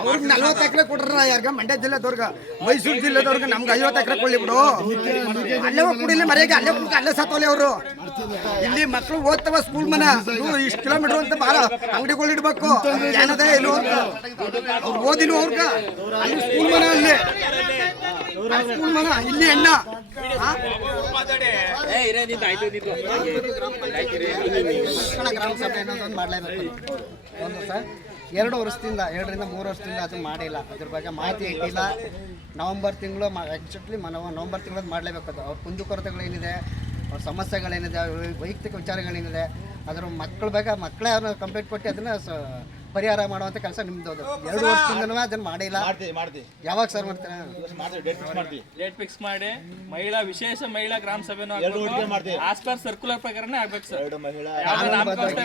ಅವ್ರಿಗೆ 40 ಎಕರೆ ಕೊಟ್ರ ಯಾರ್ಗ, ಮಂಡ್ಯ ಜಿಲ್ಲೆದವ್ರಿಗೆ, ಮೈಸೂರು ಜಿಲ್ಲೆದವ್ರಿಗೆ. ನಮ್ಗೆ 50 ಎಕರೆ ಕೊಳ್ಳಿ ಬಿಡು. ಅಲ್ಲೇ ಹೋಗಿ ಕುಡಿಲಿ ಮರ್ಯಾಗೆ. ಅಲ್ಲೇ ಸತ್ತೋಲಿ ಅವರು. ಇಲ್ಲಿ ಮಕ್ಕಳು ಓದ್ತವ ಸ್ಕೂಲ್ ಮನ ಇಷ್ಟು ಕಿಲೋಮೀಟರ್ ಅಂತ ಬಾಳ ಅಂಗಡಿಗಳು ಇಡ್ಬೇಕು. ಏನದ ಏನು ಅವ್ರು ಓದಿಲ್ಲ ಅವ್ರಗ. ಅಲ್ಲಿ ಸ್ಕೂಲ್ ಮನ, ಅಲ್ಲಿ ಸ್ಕೂಲ್ ಮನ, ಇಲ್ಲಿ ಎಣ್ಣ. ಗ್ರಾಮ ಸಭೆ ಅನ್ನೋದೊಂದು ಮಾಡಲೇಬೇಕು. ಒಂದು ಸರ್ 2 ವರ್ಷದಿಂದ 2ರಿಂದ 3 ವರ್ಷದಿಂದ ಅದನ್ನು ಮಾಡಿಲ್ಲ. ಅದ್ರ ಬಗ್ಗೆ ಮಾಹಿತಿ ಇಟ್ಟಿಲ್ಲ. ನವಂಬರ್ ತಿಂಗಳು ಎಕ್ಸಾಕ್ಟ್ಲಿ ನವಂಬರ್ ತಿಂಗಳು ಮಾಡಲೇಬೇಕು. ಅದು ಅವ್ರ ಕುಂದುಕೊರತೆಗಳೇನಿದೆ, ಅವ್ರ ಸಮಸ್ಯೆಗಳೇನಿದೆ, ವೈಯಕ್ತಿಕ ವಿಚಾರಗಳೇನಿದೆ, ಅದರ ಮಕ್ಕಳೇ ಅವ್ರನ್ನ ಕಂಪ್ಲೇಂಟ್ ಕೊಟ್ಟು ಅದನ್ನು ಪರಿಹಾರ ಮಾಡುವಂಥ ಕೆಲಸ ನಿಮ್ದು. 2 ವರ್ಷದಿಂದನೂ ಅದನ್ನು ಮಾಡಿಲ್ಲ. ಯಾವಾಗ ಸರ್ ಮಾಡ್ತೀರಾ? ಡೇಟ್ ಫಿಕ್ಸ್ ಮಾಡಿ ವಿಶೇಷ ಮಹಿಳಾ ಗ್ರಾಮ ಸಭೆನೂ ಆಸ್ ಪರ್ ಸರ್ಕ್ಯುಲರ್ ಪ್ರಕಾರನೇ ಆಗ್ಬೇಕು ಸರ್.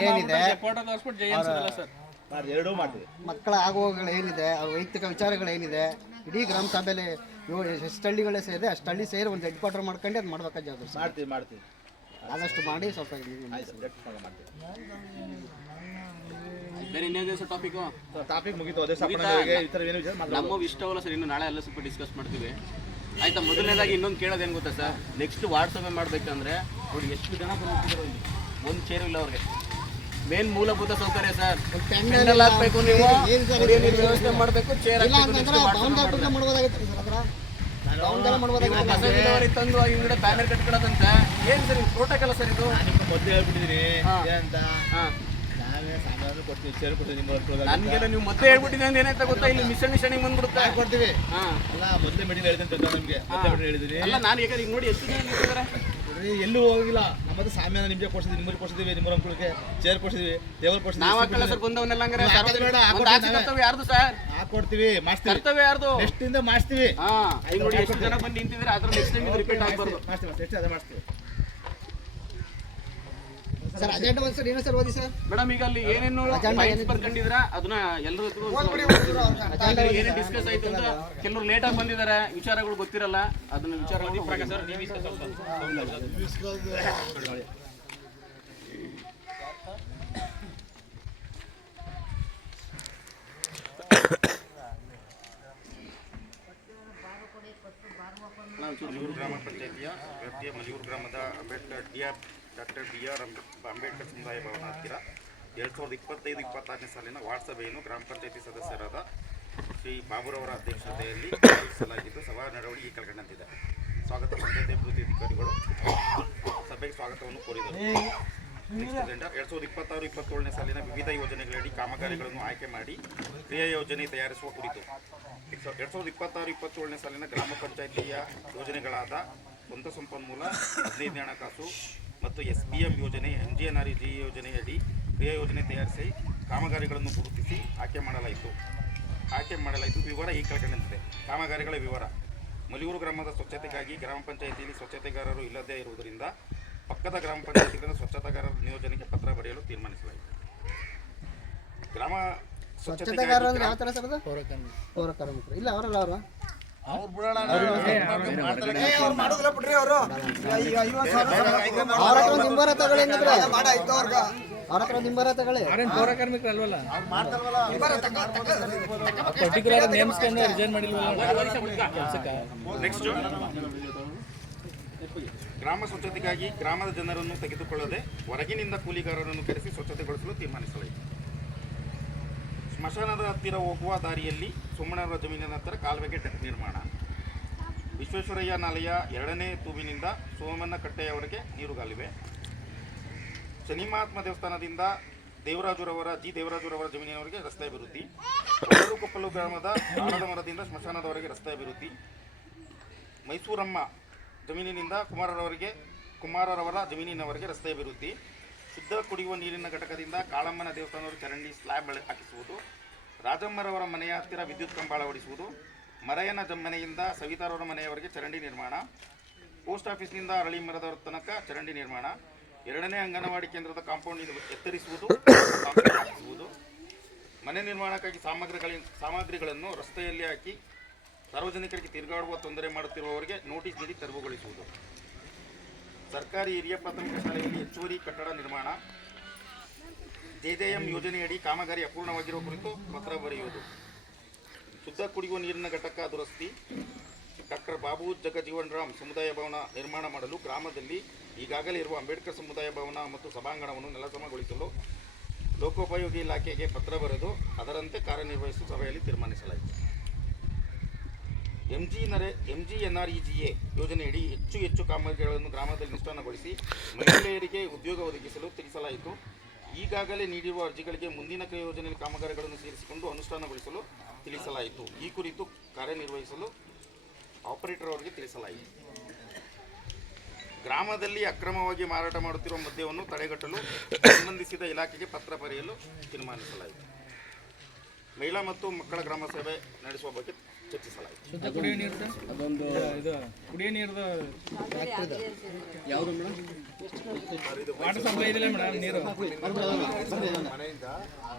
ಏನಿದೆ ಫೋಟೋ ತೋರಿಸ್ಬಿಟ್ಟು ಜೈ ಅನ್ಸೋದಿಲ್ಲ ಸರ್. ಮಕ್ಕಳ ಆಗುವಗಳು ಏನಿದೆ, ಅವ್ರ ವೈಯಕ್ತಿಕ ವಿಚಾರಗಳೇನಿದೆ, ಇಡೀ ಗ್ರಾಮ ಸಭೆಯಲ್ಲಿ ಎಷ್ಟು ಹಳ್ಳಿಗಳೇ ಸೇರಿದೆ ಅಷ್ಟು ಹಳ್ಳಿ ಸೇರಿ ಒಂದು ಹೆಡ್ ಕ್ವಾರ್ಟರ್ ಮಾಡ್ಕೊಂಡು ಅದು ಮಾಡ್ಬೇಕಾದ ಜವಾಬ್ದಾರಿ ಮಾಡ್ತೀವಿ. ಆದಷ್ಟು ಮಾಡಿ ಸ್ವಲ್ಪ ಬೇರೆ ಇನ್ನೇನು ಸರ್ ಟಾಪಿಕ್ ಮುಗಿತು. ನಮ್ಮ ಇಷ್ಟವಲ್ಲ ಸರ್, ಇನ್ನು ನಾಳೆ ಎಲ್ಲ ಸ್ವಲ್ಪ ಡಿಸ್ಕಸ್ ಮಾಡ್ತೀವಿ ಆಯ್ತಾ. ಮೊದಲನೇದಾಗಿ ಇನ್ನೊಂದು ಕೇಳೋದೇನು ಗೊತ್ತಾ ಸರ್, ನೆಕ್ಸ್ಟ್ ವಾರ್ಡ್ ಸಭೆ ಮಾಡಬೇಕಂದ್ರೆ ನೋಡಿ ಎಷ್ಟು ಜನ ಬಂದಿದ್ರು, ಇಲ್ಲಿ ಒಂದು ಚೇರು ಇಲ್ಲ ಅವ್ರಿಗೆ. ಮೇನ್ ಮೂಲಭೂತ ಸೌಕರ್ಯ ಸರ್, ಪೆಂಡಲ್ ಹಾಕ್ಬೇಕು, ನೀವು ವ್ಯವಸ್ಥೆ ಮಾಡಬೇಕು, ಚೇರ್ ತಂದು ಹಿಂಗಡೆ ಬ್ಯಾನರ್ ಕಟ್ಕೊಡೋದಂತ ಏನು ಸರ್ ಇದು ಪ್ರೋಟೋಕಾಲ್ ಸರ್ ಇದು? ಮೊದಲು ಹೇಳ್ಬಿಟ್ಟಿದ್ದೀನಿ ಅಂತ. ನನ್ಗೆಲ್ಲ ನೀವು ಮತ್ತೆ ಹೇಳ್ಬಿಟ್ಟಿದ್ದೆ ಅಂದ್ರೆ ಏನಾಯ್ತಾ ಗೊತ್ತಾ, ಇಲ್ಲಿ ಮಿಸ್ಅಂಡರ್ಸ್ಟ್ಯಾಂಡಿಂಗ್ ಬಂದ್ಬಿಡುತ್ತೆ. ಕೊಡ್ತೀವಿ ಅಲ್ಲ, ಮೊದಲೇ ಮೀಟಿಂಗ್ ಹೇಳಿದ್ರೆ ನಮಗೆ ಹೇಳಿದ್ದೀನಿ. ಅಲ್ಲ ನಾನು ಈಗ ನೋಡಿ ಎಷ್ಟು ಜನ ನಿಂತಿದ್ದಾರೆ ಎಲ್ಲೂ ಹೋಗಿಲ್ಲ. ನಮ್ಮದು ಸಾಮ್ಯಾನ ನಿಮ್ಗೆ ಕೊಡ್ಸಿದ್ವಿ, ನಿಮ್ಮಲ್ಲಿ ಕೊಡ್ಸಿದ್ವಿ, ನಿಮ್ಮ ಮಕ್ಕಳಿಗೆ ಚೇರ್ ಕೊಡ್ಸಿದ್ವಿ, ದೇವ್ರು ಕೊಡ್ಸಿದ್ವಿ. ನಾವ್ ಹಾಕಲ್ಲ ಸರ್ ಬಂದವನ್ನೆಲ್ಲ ಹಂಗಾರೆ ನೀವು ಹಾಕೋದು ಬೇಡ, ಒಂದು ಆಸೆ ಕರ್ತವ್ಯ ಯಾರ್ದು ಸರ್? ಹಾಕೊಡ್ತೀವಿ, ಮಾಡಿಸ್ತೀವಿ, ಕರ್ತವ್ಯ ಯಾರ್ದು? ನೆಕ್ಸ್ಟ್ ಇಂದ ಮಾಡಿಸ್ತೀವಿ. ಹಾ ಈಗ ನೋಡಿ ಎಷ್ಟು ಜನ ಬಂದು ನಿಂತಿದ್ರೆ ಅದ್ರ ನೆಕ್ಸ್ಟ್ ಟೈಮ್ ಇದು ರಿಪೀಟ್ ಆಗಬಾರ್ದು. ಮಾಡಿಸ್ತೀವಿ, ಎಷ್ಟು ಅದೇ ಮಾಡಿಸ್ತೀವಿ. ಸರ್ ಅಜೆಂಡಾ ಒಂದು ಸರ್ ಏನೋ ಸರ್ ಓದಿ ಸರ್. ಮೇಡಮ್ ಈಗ ಅಲ್ಲಿ ಏನೇನು ಪಾಯಿಂಟ್ಸ್ ಬರ್ಕೊಂಡಿದ್ರ ಅದನ್ನ ಎಲ್ಲರೂ ಏನೇನು ಡಿಸ್ಕಸ್ ಆಯ್ತು ಅಂತ ಕೆಲವರು ಲೇಟ್ ಆಗಿ ಬಂದಿದ್ದಾರೆ, ವಿಚಾರಗಳು ಗೊತ್ತಿರಲ್ಲ, ಅದನ್ನ ವಿಚಾರ ಮಲಿಯೂರು ಗ್ರಾಮ ಪಂಚಾಯಿತಿಯ ವ್ಯಾಪ್ತಿಯ ಮಲಿಯೂರು ಗ್ರಾಮದ ಡಾಕ್ಟರ್ BR ಅಂಬೇಡ್ಕರ್ ಸಮುದಾಯ ಭವನ ಹತ್ತಿರ 2025-26ನೇ ಸಾಲಿನ ವಾರ್ಡ್ ಸಭೆಯನ್ನು ಗ್ರಾಮ ಪಂಚಾಯಿತಿ ಸದಸ್ಯರಾದ ಶ್ರೀ ಬಾಬುರವರ ಅಧ್ಯಕ್ಷತೆಯಲ್ಲಿ ಆಯೋಜಿಸಲಾಗಿದ್ದು ಸಭಾ ನಡವಳಿ ಈ ಕೆಳಕಂಡಂತಿದೆ. ಸ್ವಾಗತ ಪಂಚಾಯಿತಿ ಅಭಿವೃದ್ಧಿ ಅಧಿಕಾರಿಗಳು ಸಭೆಗೆ ಸ್ವಾಗತವನ್ನು ಕೋರಿದರು. 2026-27ನೇ ಸಾಲಿನ ವಿವಿಧ ಯೋಜನೆಗಳಡಿ ಕಾಮಗಾರಿಗಳನ್ನು ಆಯ್ಕೆ ಮಾಡಿ ಕ್ರಿಯಾ ಯೋಜನೆ ತಯಾರಿಸುವ ಕುರಿತು 2026-27ನೇ ಸಾಲಿನ ಗ್ರಾಮ ಪಂಚಾಯಿತಿಯ ಯೋಜನೆಗಳಾದ ಸ್ವಂತ ಸಂಪನ್ಮೂಲ 15 ಹಣಕಾಸು ಮತ್ತು SBM ಯೋಜನೆ MGNREGE ಯೋಜನೆಯಡಿ ಕ್ರಿಯಾ ಯೋಜನೆ ತಯಾರಿಸಿ ಕಾಮಗಾರಿಗಳನ್ನು ಗುರುತಿಸಿ ಆಯ್ಕೆ ಮಾಡಲಾಯಿತು. ವಿವರ ಈ ಕೆಳಕಂಡಂತಿದೆ. ಕಾಮಗಾರಿಗಳ ವಿವರ: ಮಲಿಯೂರು ಗ್ರಾಮದ ಸ್ವಚ್ಛತೆಗಾಗಿ ಗ್ರಾಮ ಪಂಚಾಯಿತಿಯಲ್ಲಿ ಸ್ವಚ್ಛತೆಗಾರರು ಇಲ್ಲದೇ ಇರುವುದರಿಂದ ಪಕ್ಕದ ಗ್ರಾಮ ಪಂಚಾಯಿತಿಗಳಿಂದ ಸ್ವಚ್ಛತಾಗಾರರ ನಿಯೋಜನೆಗೆ ಪತ್ರ ಬರೆಯಲು ತೀರ್ಮಾನಿಸಲಾಯಿತು. ಗ್ರಾಮ ಸ್ವಚ್ಛತೆಗಾರರು ಅಂದ್ರೆ ಯಾವ ಥರ ಸರ್ ಅದು? ಪೌರ ಕಾರ್ಮಿಕರು ಇಲ್ಲ ಅವರಲ್ಲ ಅವರು ಮಾಡೋದಿಲ್ಲ ಬಿಡ್ರಿ ಅವರು. ಅವ್ರ ಹತ್ರ ನಿಂಬರ ತಗೊಳ್ಳಿ ಅಂದ್ರೆ ಅವ್ರ ಹತ್ರ ನಿಂಬರ ತಗೊಳ್ಳಿ. ಪೌರ ಕಾರ್ಮಿಕರು ಅಲ್ವಲ್ಲ, ಪರ್ಟಿಕ್ಯುಲರ್ ನೇಮ್ಸ್ಕೊಂಡು ರಿಸೈನ್ ಮಾಡಿಲ್ವಲ್ಲ ಕೆಲಸಕ್ಕೆ. ನೆಕ್ಸ್ಟ್, ಗ್ರಾಮ ಸ್ವಚ್ಛತೆಗಾಗಿ ಗ್ರಾಮದ ಜನರನ್ನು ತೆಗೆದುಕೊಳ್ಳದೆ ಹೊರಗಿನಿಂದ ಕೂಲಿಗಾರರನ್ನು ಕರೆಸಿ ಸ್ವಚ್ಛತೆಗೊಳಿಸಲು ತೀರ್ಮಾನಿಸಲಾಯಿತು. ಸ್ಮಶಾನದ ಹತ್ತಿರ ಹೋಗುವ ದಾರಿಯಲ್ಲಿ ಸೋಮಣ್ಣವರ ಜಮೀನಿನ ಹತ್ತಿರ ಕಾಲುವೆಗೆ ನಿರ್ಮಾಣ. ವಿಶ್ವೇಶ್ವರಯ್ಯ ನಾಲೆಯ 2ನೇ ತೂಬಿನಿಂದ ಸೋಮಣ್ಣ ಕಟ್ಟೆಯವರೆಗೆ ನೀರುಗಾಲುವೆ. ಶನಿಮಹಾತ್ಮ ದೇವಸ್ಥಾನದಿಂದ ದೇವರಾಜುರವರ ಜಮೀನಿನವರೆಗೆ ರಸ್ತೆ ಅಭಿವೃದ್ಧಿ. ಕೊಪ್ಪಲು ಗ್ರಾಮದ ಆಲದ ಮರದಿಂದ ಸ್ಮಶಾನದವರೆಗೆ ರಸ್ತೆ ಅಭಿವೃದ್ಧಿ. ಮೈಸೂರಮ್ಮ ಜಮೀನಿನಿಂದ ಕುಮಾರರವರ ಜಮೀನಿನವರೆಗೆ ರಸ್ತೆ ಅಭಿವೃದ್ಧಿ. ಶುದ್ಧ ಕುಡಿಯುವ ನೀರಿನ ಘಟಕದಿಂದ ಕಾಳಮ್ಮನ ದೇವಸ್ಥಾನವರೆಗೆ ಚರಂಡಿ ಸ್ಲ್ಯಾಬ್ ಹಾಕಿಸುವುದು. ರಾಜಮ್ಮರವರ ಮನೆಯ ಹತ್ತಿರ ವಿದ್ಯುತ್ ಕಂಬ ಅಳವಡಿಸುವುದು. ಮರಯ್ಯನ ಮನೆಯಿಂದ ಸವಿತಾರವರ ಮನೆಯವರೆಗೆ ಚರಂಡಿ ನಿರ್ಮಾಣ. ಪೋಸ್ಟ್ ಆಫೀಸ್ನಿಂದ ಅರಳಿ ಮರದ ತನಕ ಚರಂಡಿ ನಿರ್ಮಾಣ. 2ನೇ ಅಂಗನವಾಡಿ ಕೇಂದ್ರದ ಕಾಂಪೌಂಡ್ ಎತ್ತರಿಸುವುದು, ಹಾಕಿಸುವುದು. ಮನೆ ನಿರ್ಮಾಣಕ್ಕಾಗಿ ಸಾಮಗ್ರಿಗಳನ್ನು ರಸ್ತೆಯಲ್ಲಿ ಹಾಕಿ ಸಾರ್ವಜನಿಕರಿಗೆ ತಿರುಗಾಡುವ ತೊಂದರೆ ಮಾಡುತ್ತಿರುವವರಿಗೆ ನೋಟಿಸ್ ನೀಡಿ ತೆರವುಗೊಳಿಸುವುದು. ಸರ್ಕಾರಿ ಹಿರಿಯ ಪ್ರಾಥಮಿಕ ಶಾಲೆಯಲ್ಲಿ ಹೆಚ್ಚುವರಿ ಕಟ್ಟಡ ನಿರ್ಮಾಣ. JJM ಯೋಜನೆಯಡಿ ಕಾಮಗಾರಿ ಅಪೂರ್ಣವಾಗಿರುವ ಕುರಿತು ಪತ್ರ ಬರೆಯುವುದು. ಶುದ್ಧ ಕುಡಿಯುವ ನೀರಿನ ಘಟಕ ದುರಸ್ತಿ. ಡಾಕ್ಟರ್ ಬಾಬು ಜಗಜೀವನ್ ರಾಮ್ ಸಮುದಾಯ ಭವನ ನಿರ್ಮಾಣ ಮಾಡಲು ಗ್ರಾಮದಲ್ಲಿ ಈಗಾಗಲೇ ಇರುವ ಅಂಬೇಡ್ಕರ್ ಸಮುದಾಯ ಭವನ ಮತ್ತು ಸಭಾಂಗಣವನ್ನು ನೆಲಸಮಗೊಳಿಸಲು ಲೋಕೋಪಯೋಗಿ ಇಲಾಖೆಗೆ ಪತ್ರ ಬರೆದು ಅದರಂತೆ ಕಾರ್ಯನಿರ್ವಹಿಸಲು ಸಭೆಯಲ್ಲಿ ತೀರ್ಮಾನಿಸಲಾಯಿತು. MGNREGA ಯೋಜನೆಯಡಿ ಹೆಚ್ಚು ಕಾಮಗಾರಿಗಳನ್ನು ಗ್ರಾಮದಲ್ಲಿ ಅನುಷ್ಠಾನಗೊಳಿಸಿ ಮಹಿಳೆಯರಿಗೆ ಉದ್ಯೋಗ ಒದಗಿಸಲು ತಿಳಿಸಲಾಯಿತು. ಈಗಾಗಲೇ ನೀಡಿರುವ ಅರ್ಜಿಗಳಿಗೆ ಮುಂದಿನ ಯೋಜನೆಯಲ್ಲಿ ಕಾಮಗಾರಿಗಳನ್ನು ಸೇರಿಸಿಕೊಂಡು ಅನುಷ್ಠಾನಗೊಳಿಸಲು ತಿಳಿಸಲಾಯಿತು. ಈ ಕುರಿತು ಕಾರ್ಯನಿರ್ವಹಿಸಲು ಆಪರೇಟರ್ ಅವರಿಗೆ ತಿಳಿಸಲಾಯಿತು. ಗ್ರಾಮದಲ್ಲಿ ಅಕ್ರಮವಾಗಿ ಮಾರಾಟ ಮಾಡುತ್ತಿರುವ ಮದ್ಯವನ್ನು ತಡೆಗಟ್ಟಲು ಸಂಬಂಧಿಸಿದ ಇಲಾಖೆಗೆ ಪತ್ರ ಬರೆಯಲು ತೀರ್ಮಾನಿಸಲಾಯಿತು. ಮಹಿಳಾ ಮತ್ತು ಮಕ್ಕಳ ಗ್ರಾಮ ಸಭೆ ನಡೆಸುವ ಬಗ್ಗೆ ಚರ್ಚಿಸಲಾಯಿತು. ಶುದ್ಧ ಕುಡಿಯೋ ನೀರು ಅದೊಂದು ಇದು ಕುಡಿಯೋ ನೀರ್ದು ಯಾವುದು ಮೇಡಮ್? ವಾಟರ್ ಸಪ್ಲೈ ಇದೆಯಲ್ಲ ಮೇಡಮ್ ನೀರು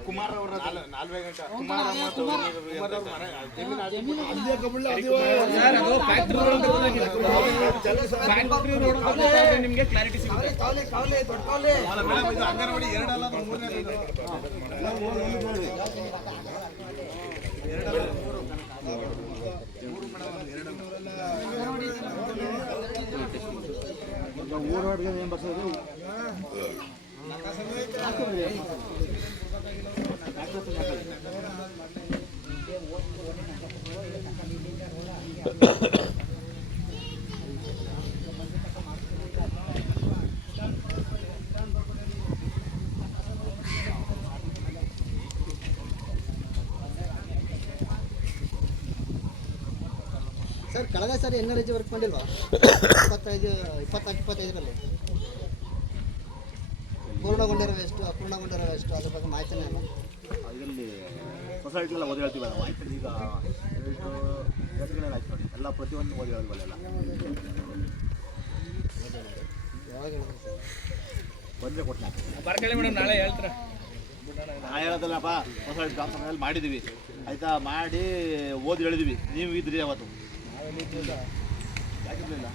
ಕುಮಾರ್ ಅವರ ನಿಮಗೆ ಕ್ಲಾರಿಟಿ ಸಿಗುತ್ತೆ. ಅಂಗನವಾಡಿ 2 ಅಲ್ಲ 3ನೇ ಸರ್ ಕಳೆದ ಸಾರಿ NRG ವರ್ಕ್ ಮಾಡಿಲ್ವಾ 24-25ರಲ್ಲಿ ಪೂರ್ಣಗೊಂಡಿರೋ ಎಷ್ಟು ಅಪೂರ್ಣಗೊಂಡಿರೋ ಎಷ್ಟು ಅದ್ರ ಬಗ್ಗೆ ಮಾಹಿತಿನೇ ಇಲ್ಲ. ಇದರಲ್ಲಿ ಸೊಸೈಟಿಗೆಲ್ಲ ಓದಿ ಹೇಳ್ತೀವಿ ನಾವು. ಈಗ ಆಯ್ತು ನೋಡಿ ಎಲ್ಲ ಪ್ರತಿಯೊಂದು ಓದಿ ಹೇಳಿದ್ವಲ್ಲ ಯಾವಾಗ ಹೇಳಿದ್ರು ಸರ್? ಬಂದರೆ ಕೊಟ್ಟು ಬರ್ಕೊಳ್ಳಿ ಮೇಡಮ್, ನಾಳೆ ಹೇಳ್ತಾರೆ. ನಾ ಹೇಳೋದಲ್ಲಪ್ಪ, ಸೊಸೈಟಿ ಗ್ರಾಮ ಸಭೆಯಲ್ಲಿ ಮಾಡಿದ್ದೀವಿ ಆಯಿತಾ, ಮಾಡಿ ಓದಿ ಹೇಳಿದ್ವಿ. ನೀವು ಇದ್ರಿ ಅವತ್ತು ಯಾಕಿರಲಿಲ್ಲ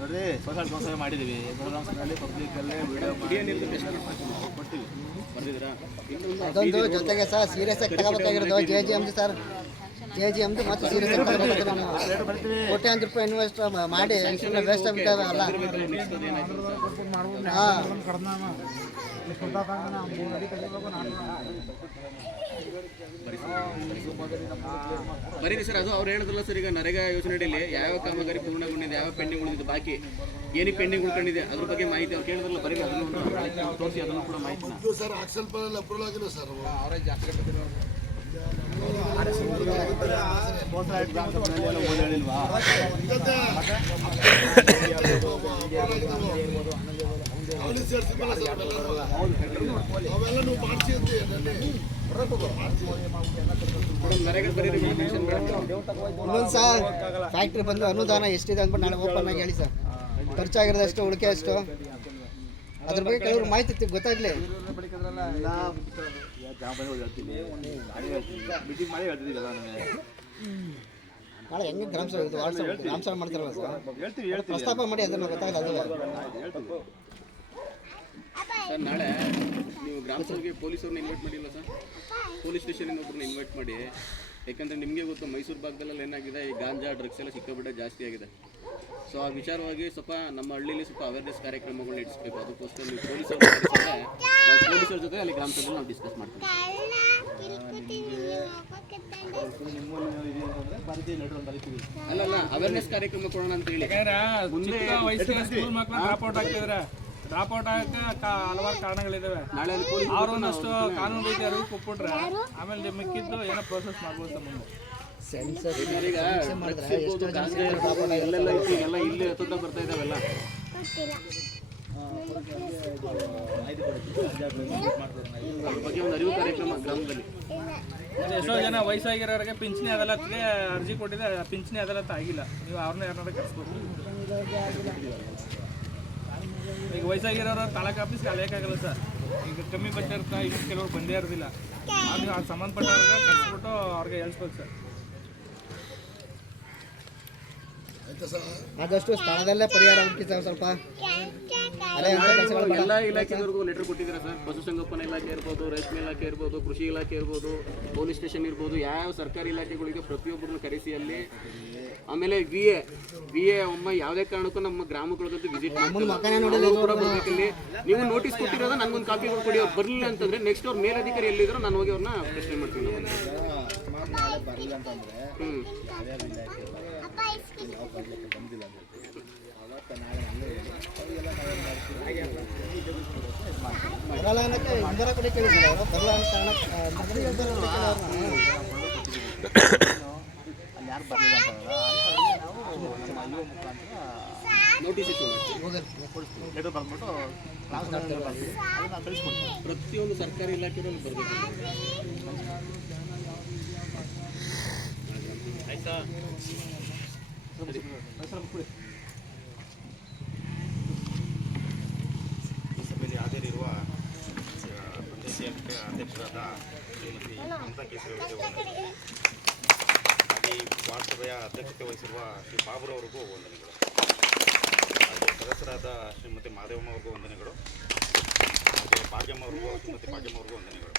ನೋಡ್ರಿ. ಸೊಸೈಟಿ ಗ್ರಾಮ ಸಭೆ ಮಾಡಿದ್ದೀವಿ. ಗ್ರಾಮ ಸಭೆಯಲ್ಲಿ ಪಬ್ಲಿಕಲ್ಲೇ ವಿಡಿಯೋ ಕೊಡ್ತೀವಿ. ಅದೊಂದು ಜೊತೆಗೆ ಸರ್ ಸೀರಿಯಸ್ ಆಗಿ ತಗೋಬೇಕಾಗಿರೋದು JGMC ಸರ್. JGMC ಮತ್ತು ಸೀರಿಯಸ್ ಆಗಿ ತಗೋಬೇಕು. ಕೋಟ್ಯಾಂತರ ರೂಪಾಯಿ ಇನ್ವೆಸ್ಟ್ ಮಾಡಿ ವೇಸ್ಟ್ ಆಗಿದ್ದಾವೆ ಅಲ್ಲ. ಹಾಂ ಬರೀರಿ ಸರ್. ಅದು ಅವ್ರು ಹೇಳಿದ್ರಲ್ಲ ಸರ್, ಈಗ ನರೇಗಾ ಯೋಜನೆ ಅಡಿಯಲ್ಲಿ ಯಾವ ಕಾಮಗಾರಿ ಪೂರ್ಣಗೊಂಡಿದೆ, ಯಾವ ಪೆಂಡಿಂಗ್ ಉಳಿದಿದೆ, ಬಾಕಿ ಏನಕ್ಕೆ ಪೆಂಡಿಂಗ್ ಉಳ್ಕೊಂಡಿದೆ ಅದ್ರ ಬಗ್ಗೆ ಮಾಹಿತಿ ಅವ್ರು ಕೇಳಿದ್ರಲ್ಲ. ಬರೀ ಅದನ್ನು ತೋರಿಸಿ, ಅದನ್ನು ಕೂಡ ಮಾಹಿತಿ ಸರ್ ಆಕ್ಷನ್ ಪ್ಲಾನ್ ಅಪ್ರೂವಲ್ ಆಗಿದೆ ಸರ್. ಇನ್ನೊಂದು ಸರ್ ಫ್ಯಾಕ್ಟ್ರಿ ಬಂದು ಅನುದಾನ ಎಷ್ಟಿದೆ ಅಂದ್ಬಿಟ್ಟು ನಾಳೆ ಓಪನ್ ಆಗಿ ಹೇಳಿ ಸರ್. ಖರ್ಚಾಗಿರೋದು ಎಷ್ಟು, ಉಳಿಕೆ ಎಷ್ಟು, ಅದ್ರ ಬಗ್ಗೆ ಕೆಲವರು ಮಾಹಿತಿ ಗೊತ್ತಾಗಲಿ. ಮೀಟಿಂಗ್ ಮಾಡಿ ಹೇಳ್ತೀವಿ ನಾಳೆ ಹೆಂಗೆ ಗ್ರಾಮ ಸಭೆ ಮಾಡ್ತಾರಲ್ಲ ಸರ್, ಹೇಳ್ತೀವಿ ಪ್ರಸ್ತಾಪ ಮಾಡಿ ಅದನ್ನು ಗೊತ್ತಾಗಲ್ಲ. ಅದು ಸರ್ ನಾಳೆ ನೀವು ಗ್ರಾಮ ಸಭೆಗೆ ಪೊಲೀಸವ್ರನ್ನ ಇನ್ವೈಟ್ ಮಾಡಿಲ್ಲ ಸರ್. ಪೊಲೀಸ್ ಸ್ಟೇಷನಿಂದ ಒಬ್ಬರನ್ನ ಇನ್ವೈಟ್ ಮಾಡಿ. ಯಾಕಂದರೆ ನಿಮಗೆ ಗೊತ್ತು, ಮೈಸೂರು ಭಾಗದಲ್ಲೆಲ್ಲ ಏನಾಗಿದೆ, ಈ ಗಾಂಜಾ ಡ್ರಗ್ಸ್ ಎಲ್ಲ ಸಿಕ್ಕಾಬಿಟ್ಟೆ ಜಾಸ್ತಿ ಆಗಿದೆ. ಸೊ ಆ ವಿಚಾರವಾಗಿ ಸ್ವಲ್ಪ ನಮ್ಮ ಹಳ್ಳಿಯಲ್ಲಿ ಸ್ವಲ್ಪ ಅವೇರ್ನೆಸ್ ಕಾರ್ಯಕ್ರಮಗಳನ್ನ ನಡೆಸಬೇಕು. ಅದಕ್ಕೋಸ್ಕರ ನೀವು ಪೊಲೀಸವ್ರ ಪೊಲೀಸರ ಜೊತೆ ಅಲ್ಲಿ ಗ್ರಾಮ ಸಭೆಯಲ್ಲಿ ನಾವು ಡಿಸ್ಕಸ್ ಮಾಡ್ತೀವಿ. ಅಲ್ಲ ಅವೇರ್ನೆಸ್ ಕಾರ್ಯಕ್ರಮ ಕೊಡೋಣ ಅಂತ ಹೇಳಿ. ಸ್ಕೂಲ್ ಮಕ್ಕಳು ಡ್ರಾಪ್ ಔಟ್ ಆಗಕ್ಕೆ ಹಲವಾರು ಕಾರಣಗಳಿದಾವೆ. ನಾಳೆ ಅವ್ರು ಒಂದಷ್ಟು ಕಾನೂನು ರೀತಿ ಅರಿವು ಕೊಟ್ಬಿಟ್ರೆ ಆಮೇಲೆ ಮಿಕ್ಕಿದ್ದು ಏನೋ ಪ್ರೋಸೆಸ್ ಮಾಡ್ಬೋದು ಸರ್ ಮುಂದೆ. ಈಗ ಎಲ್ಲೆಲ್ಲ ಎಲ್ಲ ಇಲ್ಲಿ ಹತ್ತುತ್ತಾ ಬರ್ತಾ ಇದಾವೆಲ್ಲ. ಅದ್ರ ಬಗ್ಗೆ ಒಂದು ಅರಿವು ಕಾರ್ಯಕ್ರಮ ಗ್ರಾಮದಲ್ಲಿ. ಎಷ್ಟೋ ಜನ ವಯಸ್ಸಾಗಿರೋರಿಗೆ ಪಿಂಚಣಿ ಅದಾಲತ್ಗೆ ಅರ್ಜಿ ಕೊಟ್ಟಿದೆ, ಪಿಂಚಣಿ ಅದಾಲತ್ ಆಗಿಲ್ಲ. ನೀವು ಅವ್ರನ್ನ ಯಾರನ್ನಾರ ಕರ್ಸ್ಬೇಕು. ಈಗ ವಯಸ್ಸಾಗಿರೋರು ತಾಲೂಕು ಆಫೀಸ್ಗೆ ಅಲೆಯೋಕ್ಕಾಗಲ್ಲ ಸರ್. ಈಗ ಕಮ್ಮಿ ಬಡ್ಡಿರ್ತ ಇನ್ನು ಕೆಲವ್ರು ಬಂದೇ ಇರೋದಿಲ್ಲ. ಆಗ ಅದು ಸಂಬಂಧಪಟ್ಟವ್ರಿಗೆ ಕರ್ಸ್ಬಿಟ್ಟು ಅವ್ರಿಗೆ ಹೇಳ್ಸ್ಬೇಕು ಸರ್. ಆದಷ್ಟು ಸ್ಥಳದಲ್ಲೇ ಪರಿಹಾರ ಹುಡುಕಿ ಸರ್. ಸ್ವಲ್ಪ ಎಲ್ಲ ಇಲಾಖೆವರೆಗೂ ಲೆಟರ್ ಕೊಟ್ಟಿದ್ದಾರೆ ಸರ್. ಪಶುಸಂಗೋಪನಾ ಇಲಾಖೆ ಇರ್ಬೋದು, ರೇಷ್ಮೆ ಇಲಾಖೆ ಇರ್ಬೋದು, ಕೃಷಿ ಇಲಾಖೆ ಇರ್ಬೋದು, ಪೊಲೀಸ್ ಸ್ಟೇಷನ್ ಇರ್ಬೋದು, ಯಾವ ಸರ್ಕಾರಿ ಇಲಾಖೆಗಳಿಗೆ ಪ್ರತಿಯೊಬ್ಬರನ್ನ ಕರೆಸಿ ಅಲ್ಲಿ. ಆಮೇಲೆ ವಿ ಎ ಒಮ್ಮೆ ಯಾವುದೇ ಕಾರಣಕ್ಕೂ ನಮ್ಮ ಗ್ರಾಮಗಳದ್ದು ವಿಸಿಟ್ ಬರ್ಬೇಕಲ್ಲಿ. ನೀವು ನೋಟಿಸ್ ಕೊಟ್ಟಿರೋದ ನನಗೊಂದು ಕಾಪಿಗಳು ಕೊಡಿ. ಅವ್ರು ಬರಲಿಲ್ಲ ಅಂತಂದ್ರೆ ನೆಕ್ಸ್ಟ್ ಅವ್ರ ಮೇಲಧಿಕಾರಿ ಎಲ್ಲಿದ್ರು ನಾನು ಹೋಗಿ ಅವ್ರನ್ನ ಪ್ರಶ್ನೆ ಮಾಡ್ತೀನಿ. ಬರಲ್ಲ ಅನ್ನಕ್ಕೆ ಇಂದರ ಕಡೆ ಕೇಳಿದ್ರು ಅವರು. ಬರಲ್ಲ ಅಂತ ನೋಟಿಸ್ ಪ್ರತಿಯೊಂದು ಸರ್ಕಾರಿ ಇಲಾಖೆಯಲ್ಲಿ ಬರಬೇಕು. ಆಯ್ತಾ? ಈ ಸಭೆಯಲ್ಲಿ ಹಾಜರಿರುವ ಪಂಚಾಯತಿ ಅಧ್ಯಕ್ಷರಾದ ಶ್ರೀಮತಿ ಮಮತಾ ಕೇಸರಿ ಅವರಿಗೆ ಹಾಗೆ ವಾರ್ಡ್ ಸಭೆಯ ಅಧ್ಯಕ್ಷತೆ ವಹಿಸಿರುವ ಶ್ರೀ ಬಾಬುರ್ ಅವರಿಗೂ ವಂದನೆಗಳು. ಹಾಗೆ ಸದಸ್ಯರಾದ ಶ್ರೀಮತಿ ಮಾದೇವಮ್ಮ ಅವ್ರಿಗೂ ವಂದನೆಗಳು. ಹಾಗೆ ಭಾಗ್ಯಮ್ಮ ಅವ್ರಿಗೂ ಶ್ರೀಮತಿ ಭಾಗ್ಯಮ್ಮ ಅವ್ರಿಗೂ ವಂದನೆಗಳು.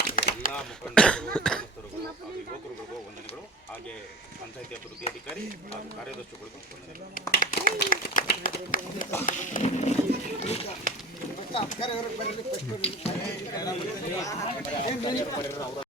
ಹಾಗೆ ಎಲ್ಲ ಮುಖಂಡರು, ಗ್ರಾಮಸ್ಥರಿಗೂ ಹಾಗೂ ಯುವಕರುಗಳಿಗೂ ವಂದನೆಗಳು. ಹಾಗೆ ಪಂಚಾಯತಿ ಅಭಿವೃದ್ಧಿ ಅಧಿಕಾರಿ ಹಾಗೂ ಕಾರ್ಯದರ್ಶಿಗಳಿಗೂ ವಂದನೆಗಳು.